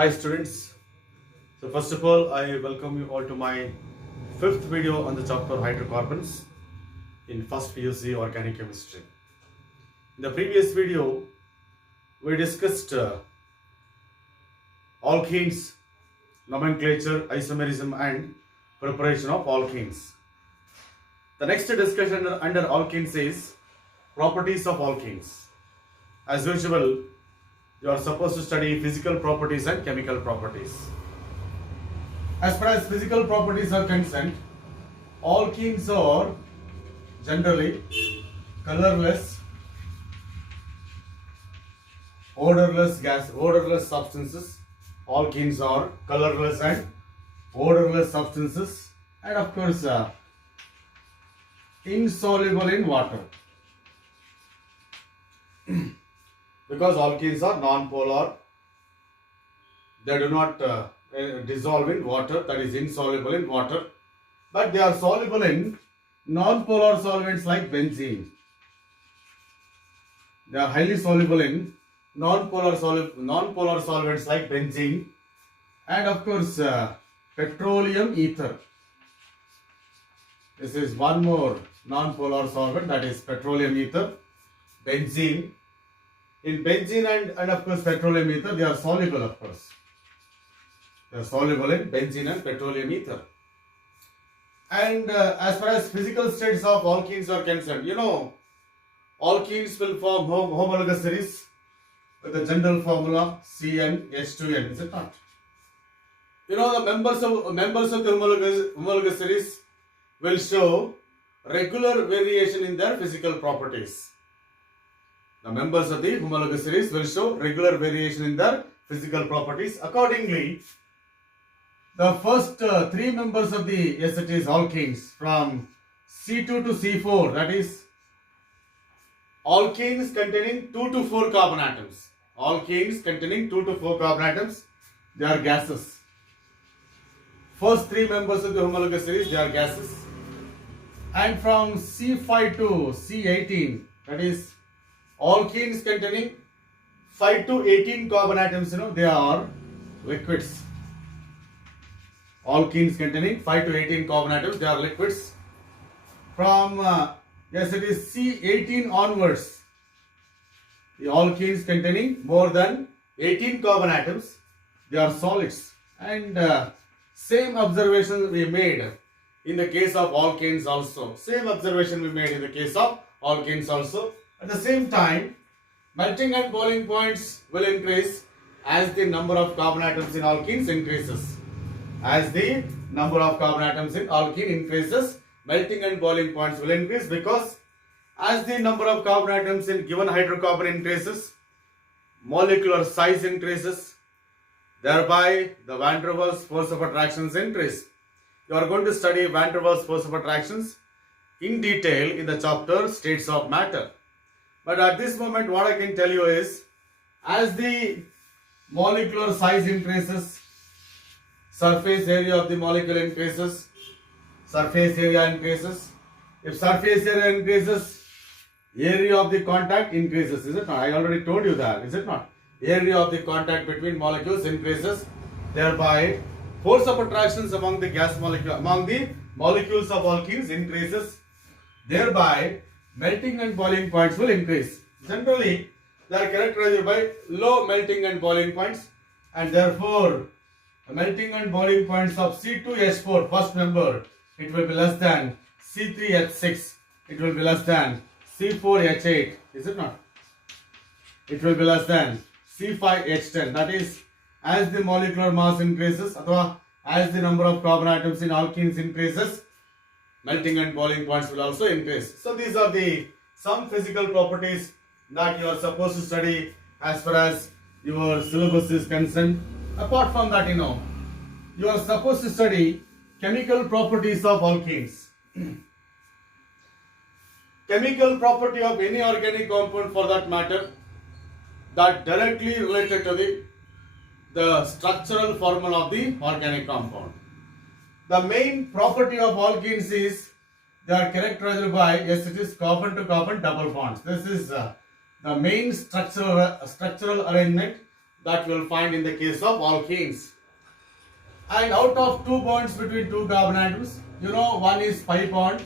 Hi students. So first of all, I welcome you all to my fifth video on the chapter hydrocarbons in first PUC organic chemistry. In the previous video, we discussed alkenes, nomenclature, isomerism and preparation of alkenes. The next discussion under alkenes is properties of alkenes. As usual, you are supposed to study physical properties and chemical properties. As far as physical properties are concerned, alkenes are generally colorless, odorless substances. Alkenes are colorless and odorless substances, and of course, insoluble in water. Because alkenes are non-polar, they do not dissolve in water, that is insoluble in water, but they are soluble in non-polar solvents like benzene. They are highly soluble in non-polar solvents like benzene, and of course petroleum ether. This is one more non-polar solvent, that is petroleum ether, benzene. In benzene and of course petroleum ether, they are soluble, of course. They are soluble in benzene and petroleum ether. And as far as physical states of alkenes are concerned, alkenes will form homologous series with the general formula CnH2n, is it not? The members of the homologous series will show regular variation in their physical properties. The members of the homologous series will show regular variation in their physical properties. Accordingly, the first three members of the acetyl alkenes from C2 to C4, that is alkenes containing 2 to 4 carbon atoms. Alkenes containing 2 to 4 carbon atoms, they are gases. First three members of the homologous series, they are gases. And from C5 to C18, that is alkenes containing 5 to 18 carbon atoms, they are liquids. Alkenes containing 5 to 18 carbon atoms, they are liquids. From it is C18 onwards, the alkenes containing more than 18 carbon atoms, they are solids. And same observation we made in the case of alkenes also. Same observation we made in the case of alkenes also. At the same time, melting and boiling points will increase as the number of carbon atoms in alkenes increases. As the number of carbon atoms in alkene increases, melting and boiling points will increase, because as the number of carbon atoms in given hydrocarbon increases, molecular size increases, thereby the van der Waals force of attractions increase. You are going to study van der Waals force of attractions in detail in the chapter states of matter. But at this moment, what I can tell you is, as the molecular size increases, surface area of the molecule increases, surface area increases. If surface area increases, area of the contact increases, is it not? I already told you that, is it not? Area of the contact between molecules increases, thereby force of attractions among the molecules of alkenes increases, thereby melting and boiling points will increase. Generally, they are characterized by low melting and boiling points, and therefore the melting and boiling points of C2H4, first member, it will be less than C3H6, it will be less than C4H8, is it not? It will be less than C5H10. That is, as the molecular mass increases, or as the number of carbon atoms in alkenes increases, melting and boiling points will also increase. So these are the some physical properties that you are supposed to study as far as your syllabus is concerned. Apart from that, you are supposed to study chemical properties of alkenes. Chemical property of any organic compound, for that matter, that directly related to the structural formula of the organic compound. The main property of alkenes is they are characterized by, yes, it is carbon to carbon double bonds. This is the main structural arrangement that we will find in the case of alkenes. And out of two bonds between two carbon atoms, one is pi bond,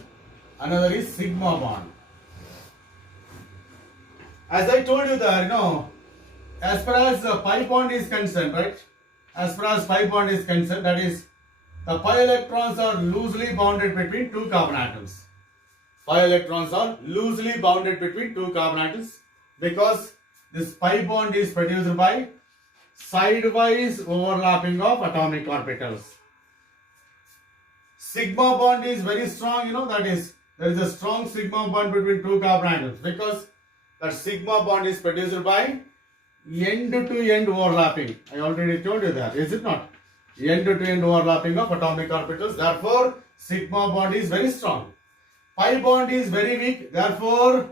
another is sigma bond. As I told you there, as far as the pi bond is concerned, right? As far as pi bond is concerned, that is, the pi electrons are loosely bounded between two carbon atoms. Pi electrons are loosely bounded between two carbon atoms because this pi bond is produced by sidewise overlapping of atomic orbitals. Sigma bond is very strong, that is, there is a strong sigma bond between two carbon atoms because that sigma bond is produced by end-to-end overlapping. I already told you that, is it not? End-to-end overlapping of atomic orbitals. Therefore, sigma bond is very strong. Pi bond is very weak. Therefore,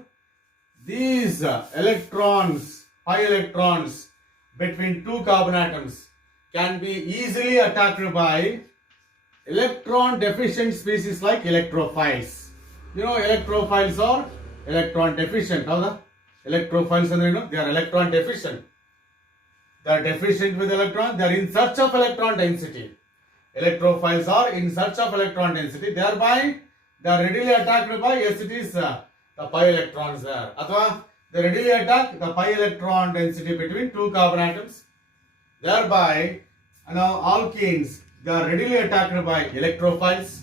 these electrons, pi electrons between two carbon atoms can be easily attacked by electron deficient species like electrophiles. Electrophiles are electron deficient. Electrophiles, they are electron deficient. They are deficient with electron. They are in search of electron density. Electrophiles are in search of electron density. Thereby, they are readily attacked by, yes, it is the pi electrons there. Athwa, they readily attack the pi electron density between two carbon atoms. Thereby, alkenes, they are readily attacked by electrophiles.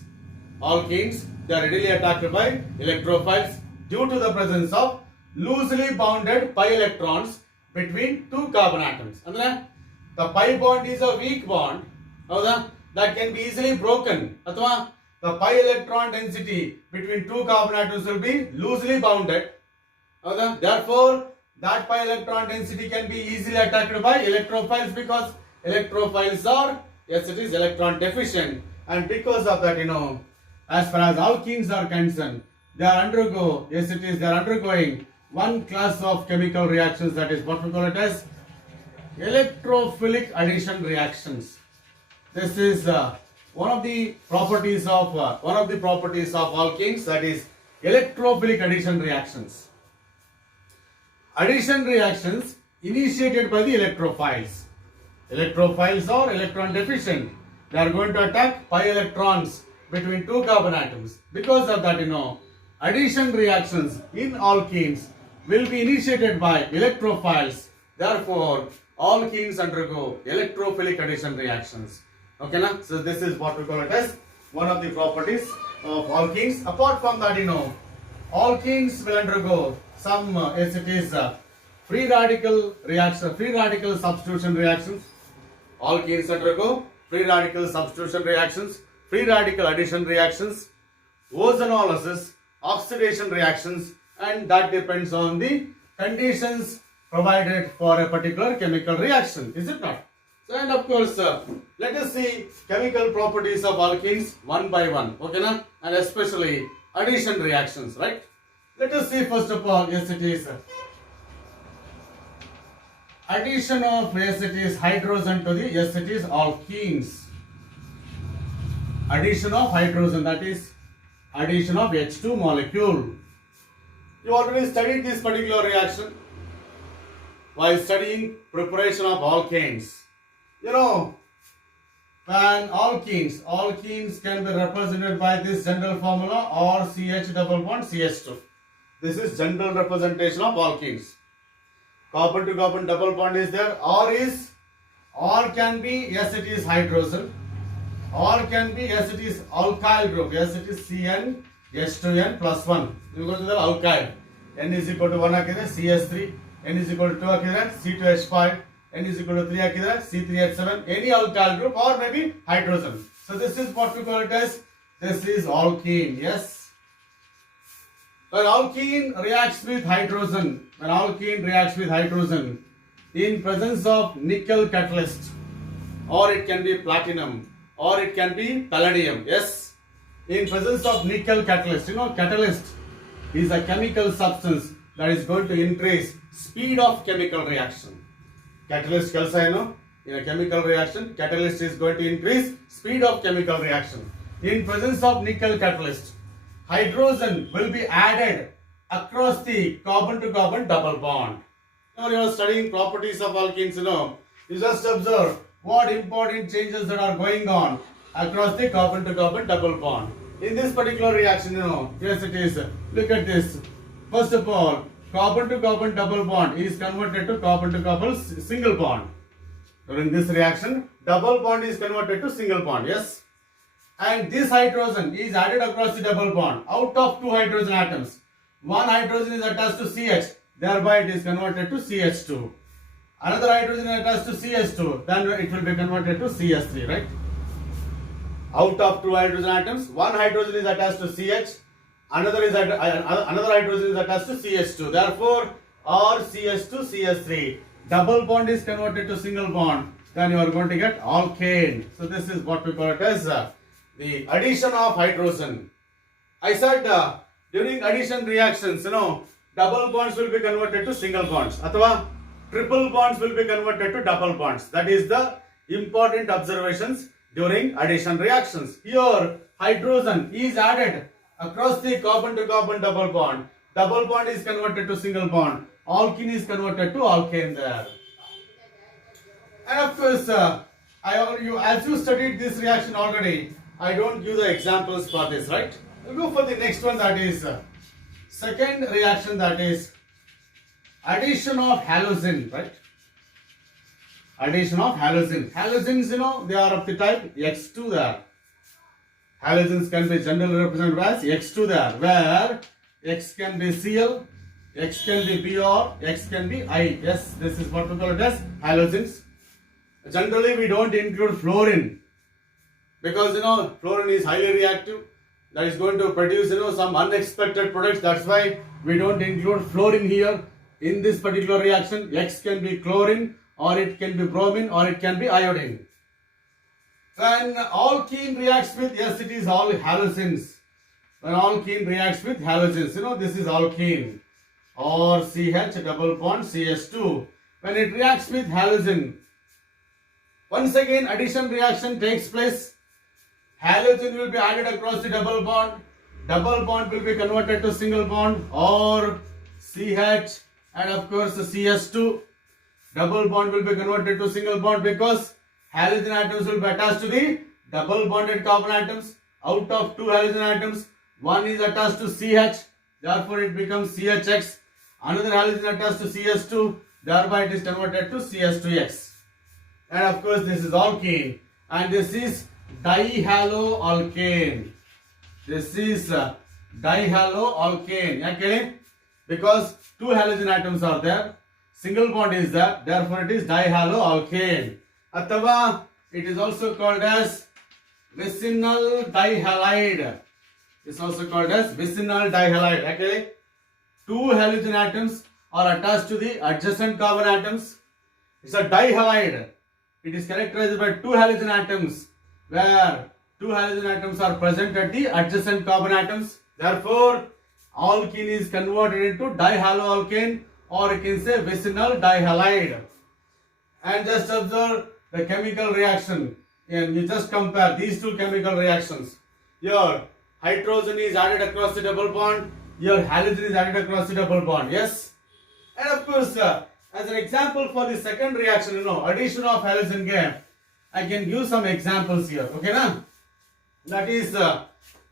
Alkenes, they are readily attacked by electrophiles due to the presence of loosely bounded pi electrons between two carbon atoms. The pi bond is a weak bond that can be easily broken. Athwa, the pi electron density between two carbon atoms will be loosely bounded. Therefore, that pi electron density can be easily attacked by electrophiles because electrophiles are, yes, it is electron deficient. And because of that, as far as alkenes are concerned, they are undergoing one class of chemical reactions, that is what we call it as electrophilic addition reactions. This is one of the properties of alkenes, that is electrophilic addition reactions. Addition reactions initiated by the electrophiles. Electrophiles are electron deficient. They are going to attack pi electrons between two carbon atoms. Because of that, addition reactions in alkenes will be initiated by electrophiles. Therefore, alkenes undergo electrophilic addition reactions. Okay, now? So this is what we call it as one of the properties of alkenes. Apart from that, alkenes will undergo some, free radical substitution reactions. Alkenes undergo free radical substitution reactions, free radical addition reactions, ozonolysis, oxidation reactions, and that depends on the conditions provided for a particular chemical reaction, is it not? So, and of course, let us see chemical properties of alkenes one by one, okay, na? And especially addition reactions, right? Let us see first of all, yes, it is addition of, yes, it is hydrogen to the, yes, it is alkenes. Addition of hydrogen, that is addition of H2 molecule. You already studied this particular reaction while studying preparation of alkanes. When alkenes can be represented by this general formula or CH double bond CH2. This is general representation of alkenes. Carbon to carbon double bond is there, or can be, yes, it is hydrogen, or can be, yes, it is alkyl group, yes, it is CN H2N plus 1. You go to the alkyl. N is equal to 1 hakidre CS3, N is equal to 2 hakidre C2H5, N is equal to 3 hakidre C3H7, any alkyl group or maybe hydrogen. So this is what we call it as, this is alkene, yes. When alkene reacts with hydrogen, in presence of nickel catalyst, or it can be platinum, or it can be palladium, yes. In presence of nickel catalyst, catalyst is a chemical substance that is going to increase speed of chemical reaction. Catalyst in a chemical reaction, catalyst is going to increase speed of chemical reaction. In presence of nickel catalyst, hydrogen will be added across the carbon to carbon double bond. Now you are studying properties of alkenes, You just observe what important changes that are going on across the carbon to carbon double bond. In this particular reaction, yes it is. Look at this. First of all, carbon to carbon double bond is converted to carbon to carbon single bond. During this reaction, double bond is converted to single bond, yes. And this hydrogen is added across the double bond. Out of two hydrogen atoms, one hydrogen is attached to CH, thereby it is converted to CH2. Another hydrogen is attached to CH2, then it will be converted to CH3, right? Out of two hydrogen atoms, one hydrogen is attached to CH, another hydrogen is attached to CH2. Therefore, or CH2, CH3. Double bond is converted to single bond, then you are going to get alkane. So this is what we call it as the addition of hydrogen. I said during addition reactions, double bonds will be converted to single bonds. Athwa triple bonds will be converted to double bonds. That is the important observations during addition reactions. Here, hydrogen is added across the carbon to carbon double bond. Double bond is converted to single bond. Alkene is converted to alkane there. And of course, as you studied this reaction already, I don't give the examples for this, right? We'll go for the next one, that is second reaction, that is addition of halocene, right? Addition of halocene. Halocenes, they are of the type X2 there. Halogens can be generally represented as X2 there, where X can be Cl, X can be Br, X can be I. Yes, this is what we call it as halogens. Generally, we don't include fluorine because fluorine is highly reactive. That is going to produce some unexpected products. That's why we don't include fluorine here in this particular reaction. X can be chlorine, or it can be bromine, or it can be iodine. When alkene reacts with, yes, it is all halogens. When alkene reacts with halogens, this is alkene, or CH double bond CH2. When it reacts with halogen, once again addition reaction takes place. Halogen will be added across the double bond. Double bond will be converted to single bond, or CH, and of course the CH2. Double bond will be converted to single bond because halogen atoms will be attached to the double bonded carbon atoms. Out of two halogen atoms, one is attached to CH, therefore it becomes CHX. Another halogen attached to CH2, thereby it is converted to CH2X. And of course this is alkene, and this is dihaloalkane. This is dihaloalkane. Yeah, because two halogen atoms are there, single bond is there, therefore it is dihaloalkane. Athava, it is also called as vicinal dihalide. It's also called as vicinal dihalide. Okay? Two halogen atoms are attached to the adjacent carbon atoms. It's a dihalide. It is characterized by two halogen atoms, where two halogen atoms are present at the adjacent carbon atoms. Therefore, alkene is converted into dihaloalkane, or you can say vicinal dihalide. And just observe the chemical reaction, and you just compare these two chemical reactions. Here, hydrogen is added across the double bond. Here, halogen is added across the double bond. Yes? And of course, as an example for the second reaction, addition of halogen gas, I can give some examples here. Okay, na? That is,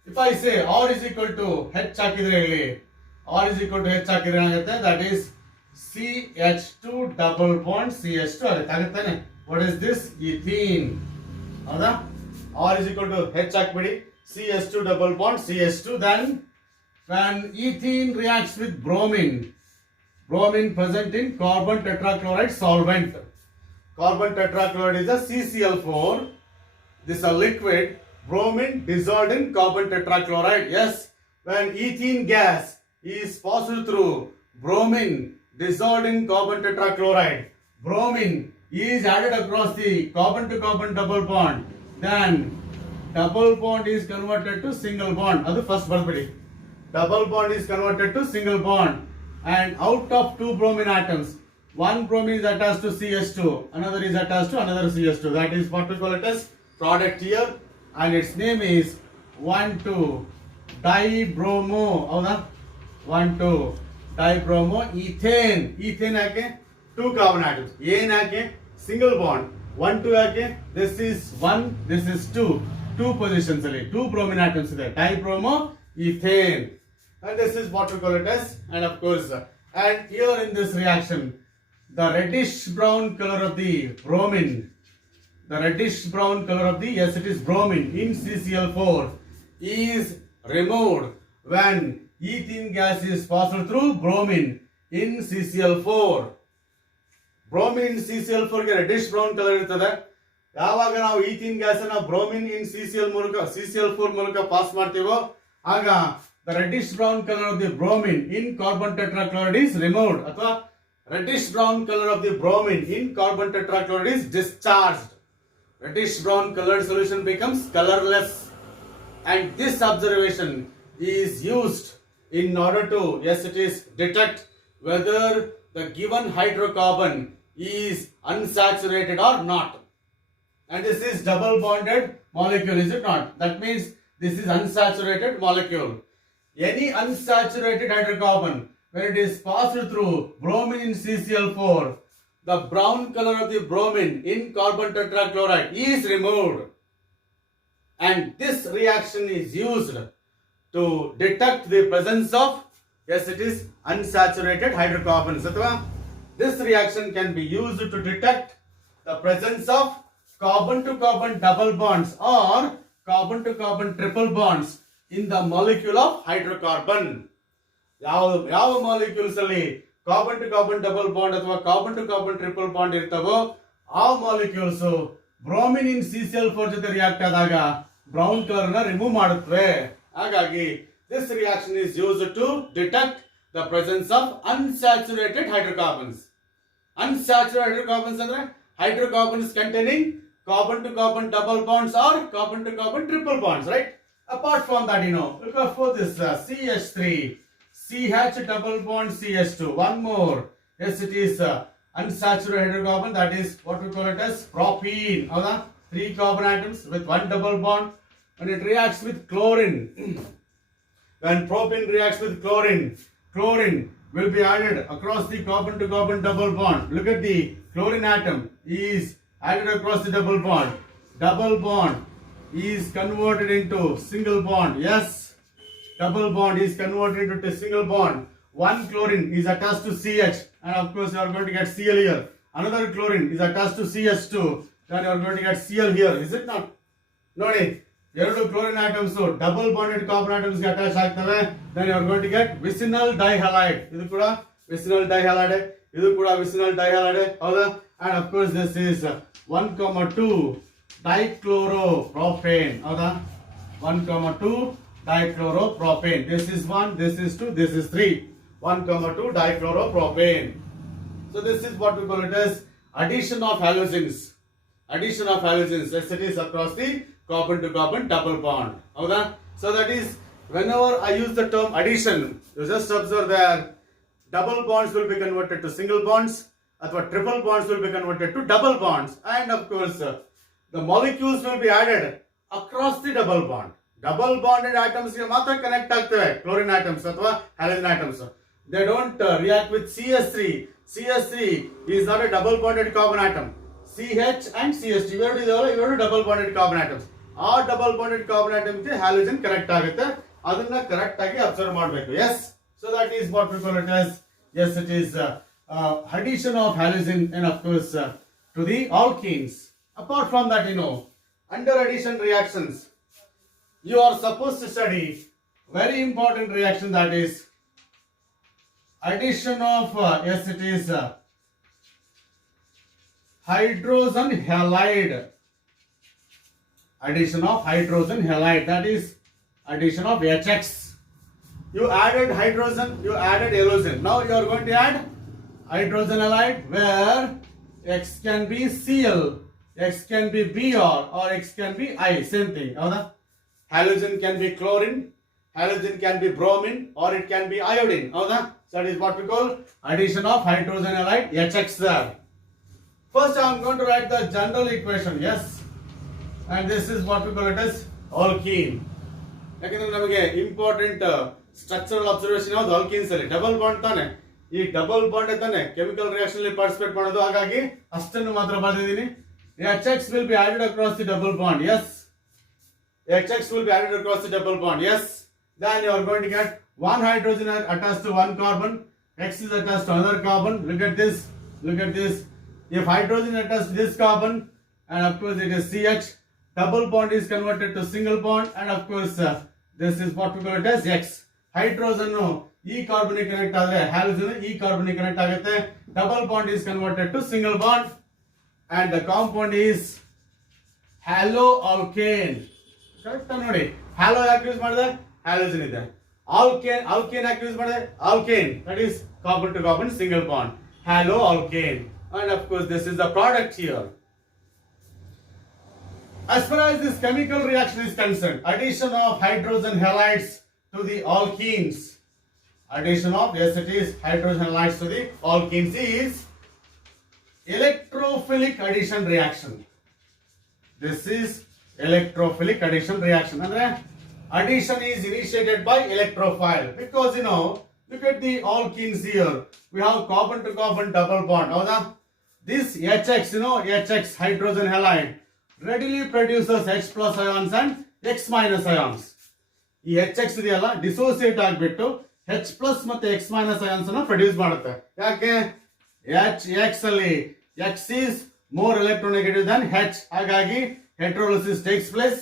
if I say R is equal to H hakidre, R is equal to H hakidre, that is CH2 double bond CH2. What is this? Ethene. R is equal to H hakbidi, CH2 double bond CH2. Then, when ethene reacts with bromine, bromine present in carbon tetrachloride solvent. Carbon tetrachloride is a CCl4. This is a liquid. Bromine dissolved in carbon tetrachloride. Yes, when ethene gas is passed through bromine dissolved in carbon tetrachloride, bromine is added across the carbon to carbon double bond. Then double bond is converted to single bond. That's the first barbadi. Double bond is converted to single bond. And out of two bromine atoms, one bromine is attached to CH2, another is attached to another CH2. That is what we call it as product here, and its name is 1,2-dibromo. Avuna? 1,2-dibromo ethane. Ethane hake two carbon atoms. Ane hake single bond. 1 2 ಯಾಕೆ? This is 1, this is 2. 2 positions ಅಲ್ಲಿ 2 bromine atoms ಇದೆ. Dibromo ethane. And this is what we call it as. And of course, and here in this reaction, the reddish brown color of the bromine, the reddish brown color of the, yes, it is bromine in CCl4 is removed when ethene gas is passed through bromine in CCl4. Bromine in CCl4 ಗೆ reddish brown colour ಇರ್ತದೆ. ಯಾವಾಗ ನಾವು ಈಥಿನ್ gas ಅನ್ನ bromine ಇನ್ CCl4 ಮೂಲಕ pass ಮಾಡ್ತೀವೋ ಆಗ the reddish brown colour of the bromine in carbon tetrachloride is removed, ಅಥವಾ reddish brown colour of the bromine in carbon tetrachloride is discharged. Reddish brown colored solution becomes colorless, and this observation is used in order to, yes, it is detect whether the given hydrocarbon is unsaturated or not. And this is double bonded molecule, is it not? That means this is unsaturated molecule. Any unsaturated hydrocarbon, when it is passed through bromine in CCl4, the brown color of the bromine in carbon tetrachloride is removed. And this reaction is used to detect the presence of, yes, it is unsaturated hydrocarbons. This reaction can be used to detect the presence of carbon to carbon double bonds or carbon to carbon triple bonds in the molecule of hydrocarbon. ಯಾವ molecules ಅಲ್ಲಿ carbon to carbon double bond ಅಥವಾ carbon to carbon triple bond ಇರ್ತವೋ ಆ molecules bromine ಇನ್ CCl4 ಜೊತೆ react ಆದಾಗ brown colour ನ remove ಮಾಡುತ್ತವೆ. ಹಾಗಾಗಿ this reaction is used to detect the presence of unsaturated hydrocarbons. Unsaturated hydrocarbons ಅಂದ್ರೆ hydrocarbons containing carbon to carbon double bonds or carbon to carbon triple bonds, right? Apart from that, look out for this CH3, CH double bond CH2. One more, yes, it is unsaturated hydrocarbon, that is what we call it as propene. 3 carbon atoms with 1 double bond. When it reacts with chlorine, when propene reacts with chlorine, chlorine will be added across the carbon to carbon double bond. Look at the chlorine atom is added across the double bond. Double bond is converted into single bond. Yes, double bond is converted into a single bond. One chlorine is attached to CH, and of course you are going to get Cl here. Another chlorine is attached to CH2, then you are going to get Cl here. Is it not? ನೋಡಿ, ಎರಡು chlorine atoms double bonded carbon atoms ಗೆ attach ಆಗ್ತವೆ. then you are going to get vicinal dihalide. ಇದು ಕೂಡ vicinal dihalide, ಇದು ಕೂಡ vicinal dihalide, ಹೌದಾ? and of course this is 1,2 dichloropropane, ಹೌದಾ? 1,2 dichloropropane. This is 1, this is 2, this is 3. 1,2 dichloropropane. So this is what we call it as addition of halogens. Addition of halogens, yes, it is across the carbon to carbon double bond. ಹೌದಾ? So that is, whenever I use the term addition, you just observe that double bonds will be converted to single bonds, ಅಥವಾ triple bonds will be converted to double bonds, and of course the molecules will be added across the double bond. Double bonded atoms ಗೆ ಮಾತ್ರ connect ಆಗ್ತವೆ chlorine atoms ಅಥವಾ halogen atoms. They don't react with CH3. CH3 is not a double bonded carbon atom. CH and CH2 ಇವೆರಡು ಇದಾವಲ್ಲ, ಇವೆರಡು double bonded carbon atoms. ಆ double bonded carbon atom ಗೆ halogen connect ಆಗುತ್ತೆ. ಅದನ್ನ correct ಆಗಿ observe ಮಾಡಬೇಕು. Yes, so that is what we call it as, yes, it is addition of halogen, and of course to the alkenes. Apart from that, under addition reactions, you are supposed to study very important reaction, that is addition of yes, it is hydrogen halide. Addition of hydrogen halide, that is addition of HX. You added hydrogen, you added halogen. Now you are going to add hydrogen halide, where X can be Cl, X can be Br, or X can be I. Same thing. Halogen can be chlorine, halogen can be bromine, or it can be iodine. So that is what we call addition of hydrogen halide, HX there. First I am going to write the general equation, yes, and this is what we call it as alkene. ಯಾಕಂದ್ರೆ ನಮಗೆ important structural observation ಯಾವುದು alkenes ಅಲ್ಲಿ. Double bond ತಾನೆ, ಈ double bond ತಾನೆ chemical reaction ಅಲ್ಲಿ participate ಮಾಡೋದು, ಹಾಗಾಗಿ ಅಷ್ಟನ್ನು ಮಾತ್ರ ಬರೆದಿದ್ದೀನಿ. HX will be added across the double bond. Yes, HX will be added across the double bond. Yes, then you are going to get one hydrogen attached to one carbon, X is attached to another carbon. Look at this, look at this. If hydrogen attached to this carbon, and of course it is CH, double bond is converted to single bond, and of course this is what we call it as X. Hydrogen E carbonic connect ಆದರೆ halogen E carbonic connect ಆಗುತ್ತೆ. Double bond is converted to single bond, and the compound is haloalkane. Correct ನೋಡಿ, hello ಯಾಕೆ use ಮಾಡಿದೆ, halogen ಇದೆ. alkane ಯಾಕೆ use ಮಾಡಿದೆ, alkane, that is carbon to carbon single bond, haloalkane. And of course this is the product here. As far as this chemical reaction is concerned, addition of hydrogen halides to the alkenes, addition of, yes it is, hydrogen halides to the alkenes is electrophilic addition reaction. This is electrophilic addition reaction. Andre addition is initiated by electrophile, because look at the alkenes here. We have carbon to carbon double bond. Howda? This HX, HX hydrogen halide readily produces H plus ions and X minus ions. ಈ HX ಇದೆಯಲ್ಲ dissociate ಆಗಿಬಿಟ್ಟು H plus ಮತ್ತೆ X minus ions ಅನ್ನು produce ಮಾಡುತ್ತೆ. ಯಾಕೆ? HX ಅಲ್ಲಿ X is more electronegative than H, ಹಾಗಾಗಿ heterolysis takes place.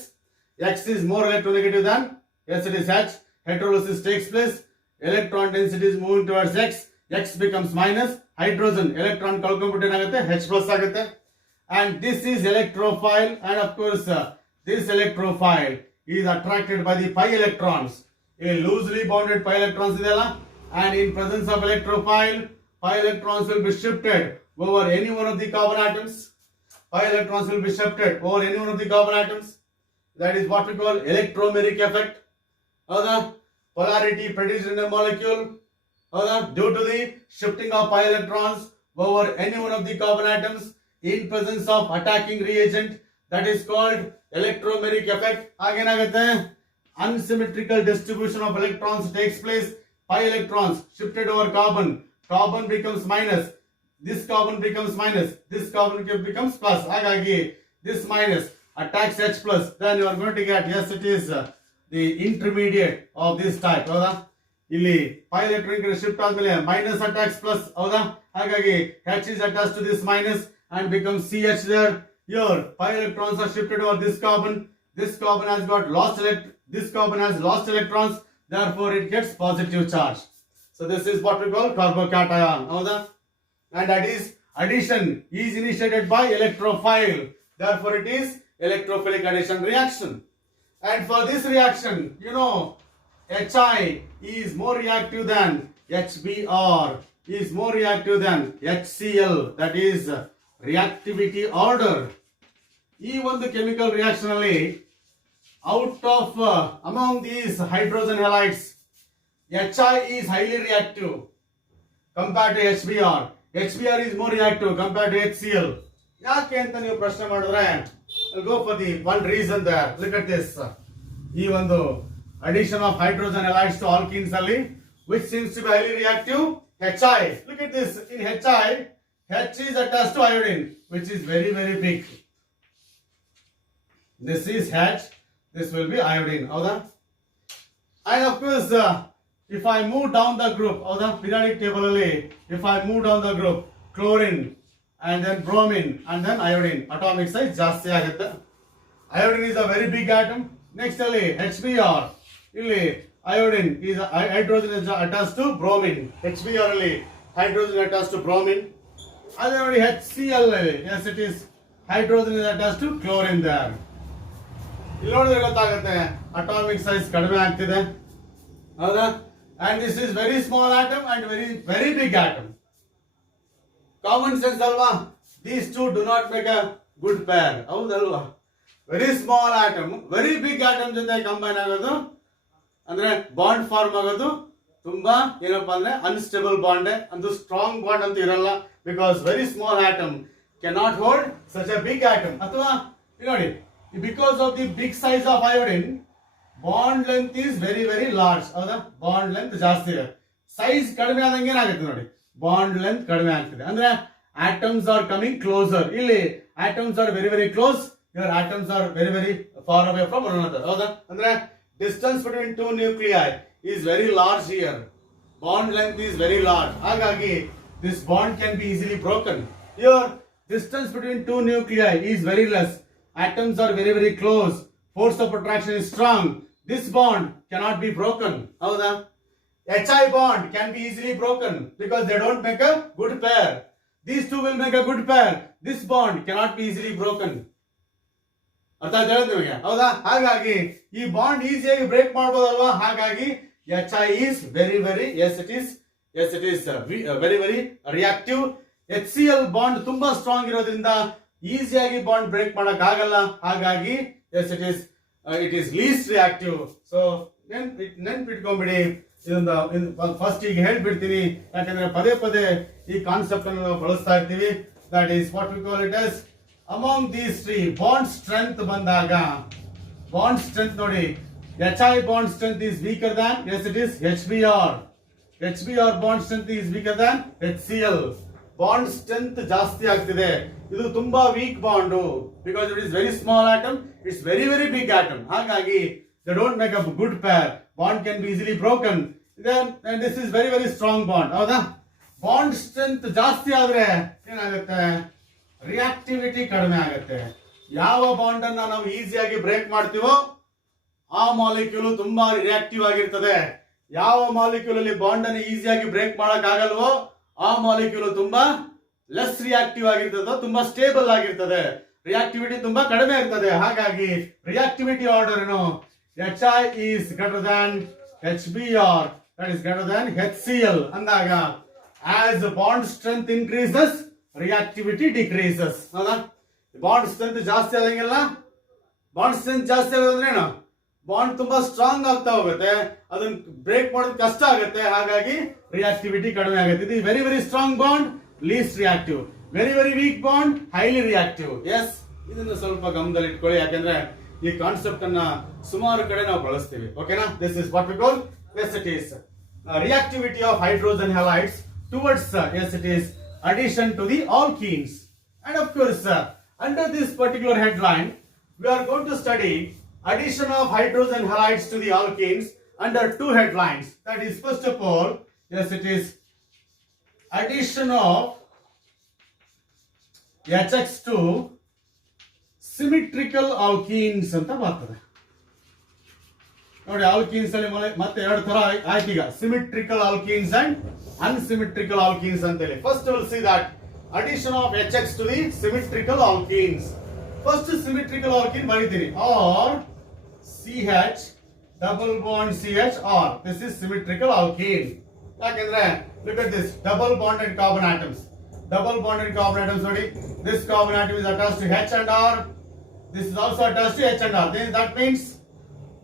X is more electronegative than, yes it is H, heterolysis takes place, electron density is moving towards X, X becomes minus, hydrogen electron ಕಳ್ಕೊಂಡ್ಬಿಟ್ಟು ಏನಾಗುತ್ತೆ, H plus ಆಗುತ್ತೆ. And this is electrophile, and of course this electrophile is attracted by the pi electrons. A loosely bounded pi electrons ಇದೆಯಲ್ಲ, and in presence of electrophile, pi electrons will be shifted over any one of the carbon atoms. Pi electrons will be shifted over any one of the carbon atoms. That is what we call electromeric effect. Howda? Polarity produced in a molecule, howda? Due to the shifting of pi electrons over any one of the carbon atoms in presence of attacking reagent, that is called electromeric effect. Again, unsymmetrical distribution of electrons takes place. Pi electrons shifted over carbon, carbon becomes minus, this carbon becomes minus, this carbon becomes plus. Agagi this minus attacks H plus, then you are going to get, yes it is the intermediate of this type. ಹೌದಾ? ಇಲ್ಲಿ pi electron shift ಆದ್ಮೇಲೆ minus attacks plus. ಹೌದಾ? ಹಾಗಾಗಿ H is attached to this minus and becomes CH there. Here pi electrons are shifted over this carbon has got this carbon has lost electrons, therefore it gets positive charge. So this is what we call carbocation. Howda? And that is addition is initiated by electrophile, therefore it is electrophilic addition reaction. And for this reaction, HI is more reactive than HBr, is more reactive than HCl, that is reactivity order. ಈ ಒಂದು chemical reaction ಅಲ್ಲಿ out of among these hydrogen halides, HI is highly reactive compared to HBr. HBr is more reactive compared to HCl. ಯಾಕೆ ಅಂತ ನೀವು ಪ್ರಶ್ನೆ ಮಾಡಿದ್ರೆ, I'll go for the one reason there. Look at this. ಈ ಒಂದು addition of hydrogen halides to alkenes ಅಲ್ಲಿ, which seems to be highly reactive, HI. Look at this. In HI, H is attached to iodine, which is very, very big. This is H, this will be iodine. Howda? And of course, if I move down the group, howda, periodic table ಅಲ್ಲಿ, if I move down the group, chlorine and then bromine and then iodine, atomic size ಜಾಸ್ತಿ ಆಗುತ್ತೆ. Iodine is a very big atom. Next ಅಲ್ಲಿ HBr, ಇಲ್ಲಿ iodine is hydrogen is attached to bromine. HBr ಅಲ್ಲಿ hydrogen attached to bromine. ಅದೇ ನೋಡಿ HCl, yes it is, hydrogen is attached to chlorine there. ಇಲ್ಲಿ ನೋಡಿದ್ರೆ ಗೊತ್ತಾಗುತ್ತೆ ಅಟಾಮಿಕ್ ಸೈಜ್ ಕಡಿಮೆ ಆಗ್ತಿದೆ. ಹೌದಾ? And this is very small atom and very, very big atom. Common sense ಅಲ್ವಾ? These two do not make a good pair. ಹೌದಲ್ವಾ? Very small atom, very big atom ಜೊತೆ combine ಆಗೋದು ಅಂದ್ರೆ ಬಾಂಡ್ ಫಾರ್ಮ್ ಆಗೋದು ತುಂಬಾ ಏನಪ್ಪಾ ಅಂದ್ರೆ ಅನ್ಸ್ಟೇಬಲ್ ಬಾಂಡ್, ಅದು ಸ್ಟ್ರಾಂಗ್ ಬಾಂಡ್ ಅಂತ ಇರಲ್ಲ. Because very small atom cannot hold such a big atom. ಅಥವಾ ನೋಡಿ, because of the big size of iodine, bond length is very, very large. ಹೌದಾ? ಬಾಂಡ್ ಲೆಂತ್ ಜಾಸ್ತಿ ಇದೆ. ಸೈಜ್ ಕಡಿಮೆ ಆದಂಗೆ ಏನಾಗುತ್ತೆ ನೋಡಿ, ಬಾಂಡ್ ಲೆಂತ್ ಕಡಿಮೆ ಆಗ್ತದೆ. ಅಂದ್ರೆ ಆಟಮ್ಸ್ ಆರ್ ಕಮಿಂಗ್ ಕ್ಲೋಸರ್. ಇಲ್ಲಿ atoms are very very close, your atoms are very very far away from one another. ಹೌದಾ? ಅಂದ್ರೆ distance between two nuclei is very large here. Bond length is very large. ಹಾಗಾಗಿ this bond can be easily broken. Here distance between two nuclei is very less. Atoms are very very close. Force of attraction is strong. This bond cannot be broken. Howda? HI bond can be easily broken because they don't make a good pair. These two will make a good pair. This bond cannot be easily broken. ಅರ್ಥ ಆಯ್ತಾ ನಿಮಗೆ? ಹೌದಾ? ಹಾಗಾಗಿ ಈ bond ಈಸಿಯಾಗಿ break ಮಾಡಬಹುದಲ್ವಾ? ಹಾಗಾಗಿ HI is very very, yes it is very very reactive. HCl bond ತುಂಬಾ strong ಇರೋದ್ರಿಂದ ಈಸಿಯಾಗಿ ಬಾಂಡ್ ಬ್ರೇಕ್ ಮಾಡಕ್ ಆಗಲ್ಲ. ಹಾಗಾಗಿ yes it is least reactive. So ನೆನ್ಪಿಟ್ಕೊಂಡ್ಬಿಡಿ. ಇದೊಂದು ಫಸ್ಟ್ ಈಗ ಹೇಳ್ಬಿಡ್ತೀನಿ, ಯಾಕಂದ್ರೆ ಪದೇ ಪದೇ ಈ ಕಾನ್ಸೆಪ್ಟ್ ಅನ್ನು ನಾವು ಬಳಸ್ತಾ ಇರ್ತೀವಿ. That is what we call it as among these three bond strength ಬಂದಾಗ, ಬಾಂಡ್ ಸ್ಟ್ರೆಂತ್ ನೋಡಿ, HI bond strength is weaker than, yes it is HBr bond strength is weaker than HCl. Bond strength ಜಾಸ್ತಿ ಆಗ್ತಿದೆ. ಇದು ತುಂಬಾ weak bond because it is very small atom, it's very very big atom. ಹಾಗಾಗಿ they don't make a good pair. Bond can be easily broken. then this is very very strong bond. ಹೌದಾ? Bond strength ಜಾಸ್ತಿ ಆದ್ರೆ ಏನಾಗುತ್ತೆ, reactivity ಕಡಿಮೆ ಆಗುತ್ತೆ. ಯಾವ bond ಅನ್ನ ನಾವು ಈಸಿಯಾಗಿ ಬ್ರೇಕ್ ಮಾಡ್ತೀವೋ ಆ ಮಾಲಿಕ್ಯೂಲ್ ತುಂಬಾ ರಿಯಾಕ್ಟಿವ್ ಆಗಿರ್ತದೆ. ಯಾವ ಮಾಲಿಕ್ಯೂಲ್ ಅಲ್ಲಿ ಬಾಂಡ್ ಅನ್ನು ಈಸಿಯಾಗಿ ಬ್ರೇಕ್ ಮಾಡಕ್ ಆಗಲ್ವೋ ಆ ಮಾಲಿಕ್ಯೂಲ್ ತುಂಬಾ ಲೆಸ್ ರಿಯಾಕ್ಟಿವ್ ಆಗಿರ್ತದೆ, ತುಂಬಾ ಸ್ಟೇಬಲ್ ಆಗಿರ್ತದೆ, ರಿಯಾಕ್ಟಿವಿಟಿ ತುಂಬಾ ಕಡಿಮೆ ಇರ್ತದೆ. ಹಾಗಾಗಿ ರಿಯಾಕ್ಟಿವಿಟಿ ಆರ್ಡರ್ ಏನು, HI is greater than HBr, that is greater than HCl ಅಂದಾಗ as bond strength increases reactivity decreases. ಹೌದಾ? ಬಾಂಡ್ ಸ್ಟ್ರೆಂತ್ ಜಾಸ್ತಿ ಆದಂಗೆಲ್ಲ, ಬಾಂಡ್ ಸ್ಟ್ರೆಂತ್ ಜಾಸ್ತಿ ಆಗೋದ್ರೆ ಏನು, ಬಾಂಡ್ ತುಂಬಾ ಸ್ಟ್ರಾಂಗ್ ಆಗ್ತಾ ಹೋಗುತ್ತೆ, ಅದನ್ನ ಬ್ರೇಕ್ ಮಾಡೋದು ಕಷ್ಟ ಆಗುತ್ತೆ. ಹಾಗಾಗಿ ರಿಯಾಕ್ಟಿವಿಟಿ ಕಡಿಮೆ ಆಗುತ್ತೆ. ಇದು very very strong bond, least reactive. Very very weak bond, highly reactive. Yes, ಇದನ್ನ ಸ್ವಲ್ಪ ಗಮನದಲ್ಲಿ ಇಟ್ಕೊಳ್ಳಿ, ಯಾಕಂದ್ರೆ ಈ ಕಾನ್ಸೆಪ್ಟ್ ಅನ್ನ ಸುಮಾರು ಕಡೆ ನಾವು ಬಳಸ್ತೀವಿ. ಓಕೆನಾ? This is what we call, yes it is reactivity of hydrogen halides towards yes it is addition to the alkenes. And of course under this particular headline we are going to study addition of hydrogen halides to the alkenes under two headlines. That is, first of all, yes it is addition of HX to symmetrical alkenes ಅಂತ ಬರ್ತದೆ ನೋಡಿ. Alkenes ಅಲ್ಲಿ ಮತ್ತೆ ಎರಡು ತರ ಆಯ್ತು ಈಗ, symmetrical alkenes and unsymmetrical alkenes ಅಂತ ಹೇಳಿ. First will see that addition of HX to the symmetrical alkenes. First symmetrical alkene ಬರೀತೀನಿ, R CH double bond CH R, this is symmetrical alkene. ಯಾಕೆಂದ್ರೆ look at this double bonded carbon atoms. Double bonded carbon atoms ನೋಡಿ, this carbon atom is attached to H and R, this is also attached to H and R. Then that means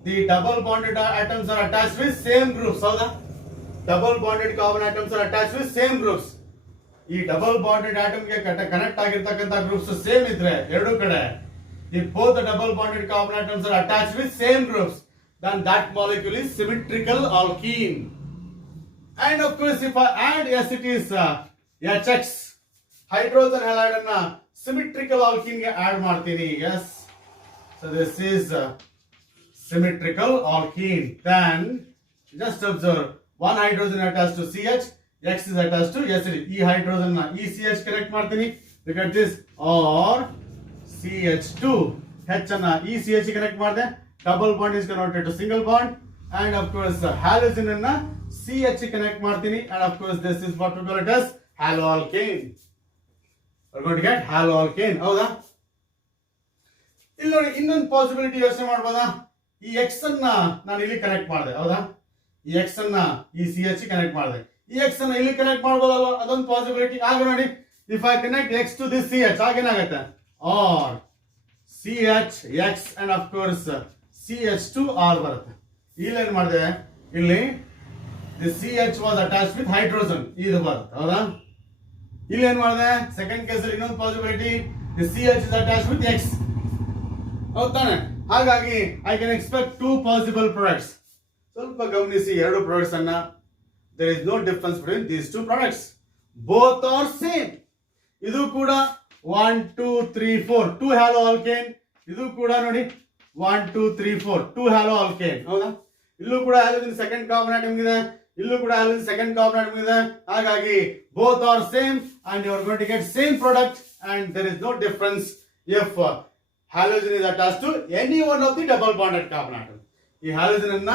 the double bonded atoms are attached with same groups. ಹೌದಾ? double bonded carbon atoms are attached with same groups. ಈ double bonded atom ಗೆ connect ಆಗಿರ್ತಕ್ಕಂಥ groups same ಇದ್ರೆ ಎರಡು ಕಡೆ, if both the double bonded carbon atoms are attached with same groups, then that molecule is symmetrical alkene. And of course if I add, yes it is HX, hydrogen halide ಅನ್ನ symmetrical alkene ಗೆ add ಮಾಡ್ತೀನಿ. yes, so this is symmetrical alkene. Then just observe, one hydrogen attached to CH, X is attached to S. ಈ hydrogen ನ ECH connect ಮಾಡ್ತೀನಿ. look at this, or CH2, H ಅನ್ನ ECH connect ಮಾಡಿದೆ, double bond is converted to single bond. and of course halogen ಅನ್ನ CH connect ಮಾಡ್ತೀನಿ. and of course this is what we call it as haloalkane. we're going to get haloalkane. ಹೌದಾ? ಇಲ್ಲಿ ನೋಡಿ, ಇನ್ನೊಂದು possibility ಯೋಚನೆ ಮಾಡ್ಬೋದಾ? ಈ X ಅನ್ನ ನಾನು ಇಲ್ಲಿ ಕನೆಕ್ಟ್ ಮಾಡಿದೆ. ಹೌದಾ? ಈ X ಅನ್ನ ಈ CH ಕನೆಕ್ಟ್ ಮಾಡಿದೆ, ಈ X ಅನ್ನ ಇಲ್ಲಿ ಕನೆಕ್ಟ್ ಮಾಡ್ಬೋದಲ್ವಾ? ಅದೊಂದು ಪಾಸಿಬಿಲಿಟಿ. ಆಗ ನೋಡಿ, if I connect X to this CH, ಆಗೇನಾಗುತ್ತೆ, R CH X and of course CH2 R ಬರುತ್ತೆ. ಇಲ್ಲಿ ಏನ್ ಮಾಡಿದೆ, ಇಲ್ಲಿ the CH was attached with hydrogen, ಇದು ಬರುತ್ತೆ. ಹೌದಾ? ಇಲ್ಲಿ ಏನ್ ಮಾಡಿದೆ, ಸೆಕೆಂಡ್ ಕೇಸ್ ಅಲ್ಲಿ ಇನ್ನೊಂದು possibility, the CH is attached with X. ಹೌದಾನೆ? ಹಾಗಾಗಿ I can expect two possible products. ಸ್ವಲ್ಪ ಗಮನಿಸಿ ಎರಡು ಪ್ರಾಡಕ್ಟ್ಸ್ ಅನ್ನ. there is no difference between these two products. Both are same. ಇದು ಕೂಡ 1 2 3 4 2 halo alkane. ಇದು ಕೂಡ ನೋಡಿ 1 2 3 4 2 halo alkane. ಹೌದಾ? ಇಲ್ಲೂ ಕೂಡ ಹ್ಯಾಲೋಜನ್ ಸೆಕೆಂಡ್ ಕಾರ್ಬನ್ ಆಟಮ್ ಇದೆ, ಇಲ್ಲೂ ಕೂಡ ಹ್ಯಾಲೋಜನ್ ಸೆಕೆಂಡ್ ಕಾರ್ಬನ್ ಆಟಮ್ ಇದೆ. ಹಾಗಾಗಿ both are same and you are going to get same product and there is no difference if halogen is attached to any one of the double bonded carbon atom. ಈ halogen ಅನ್ನ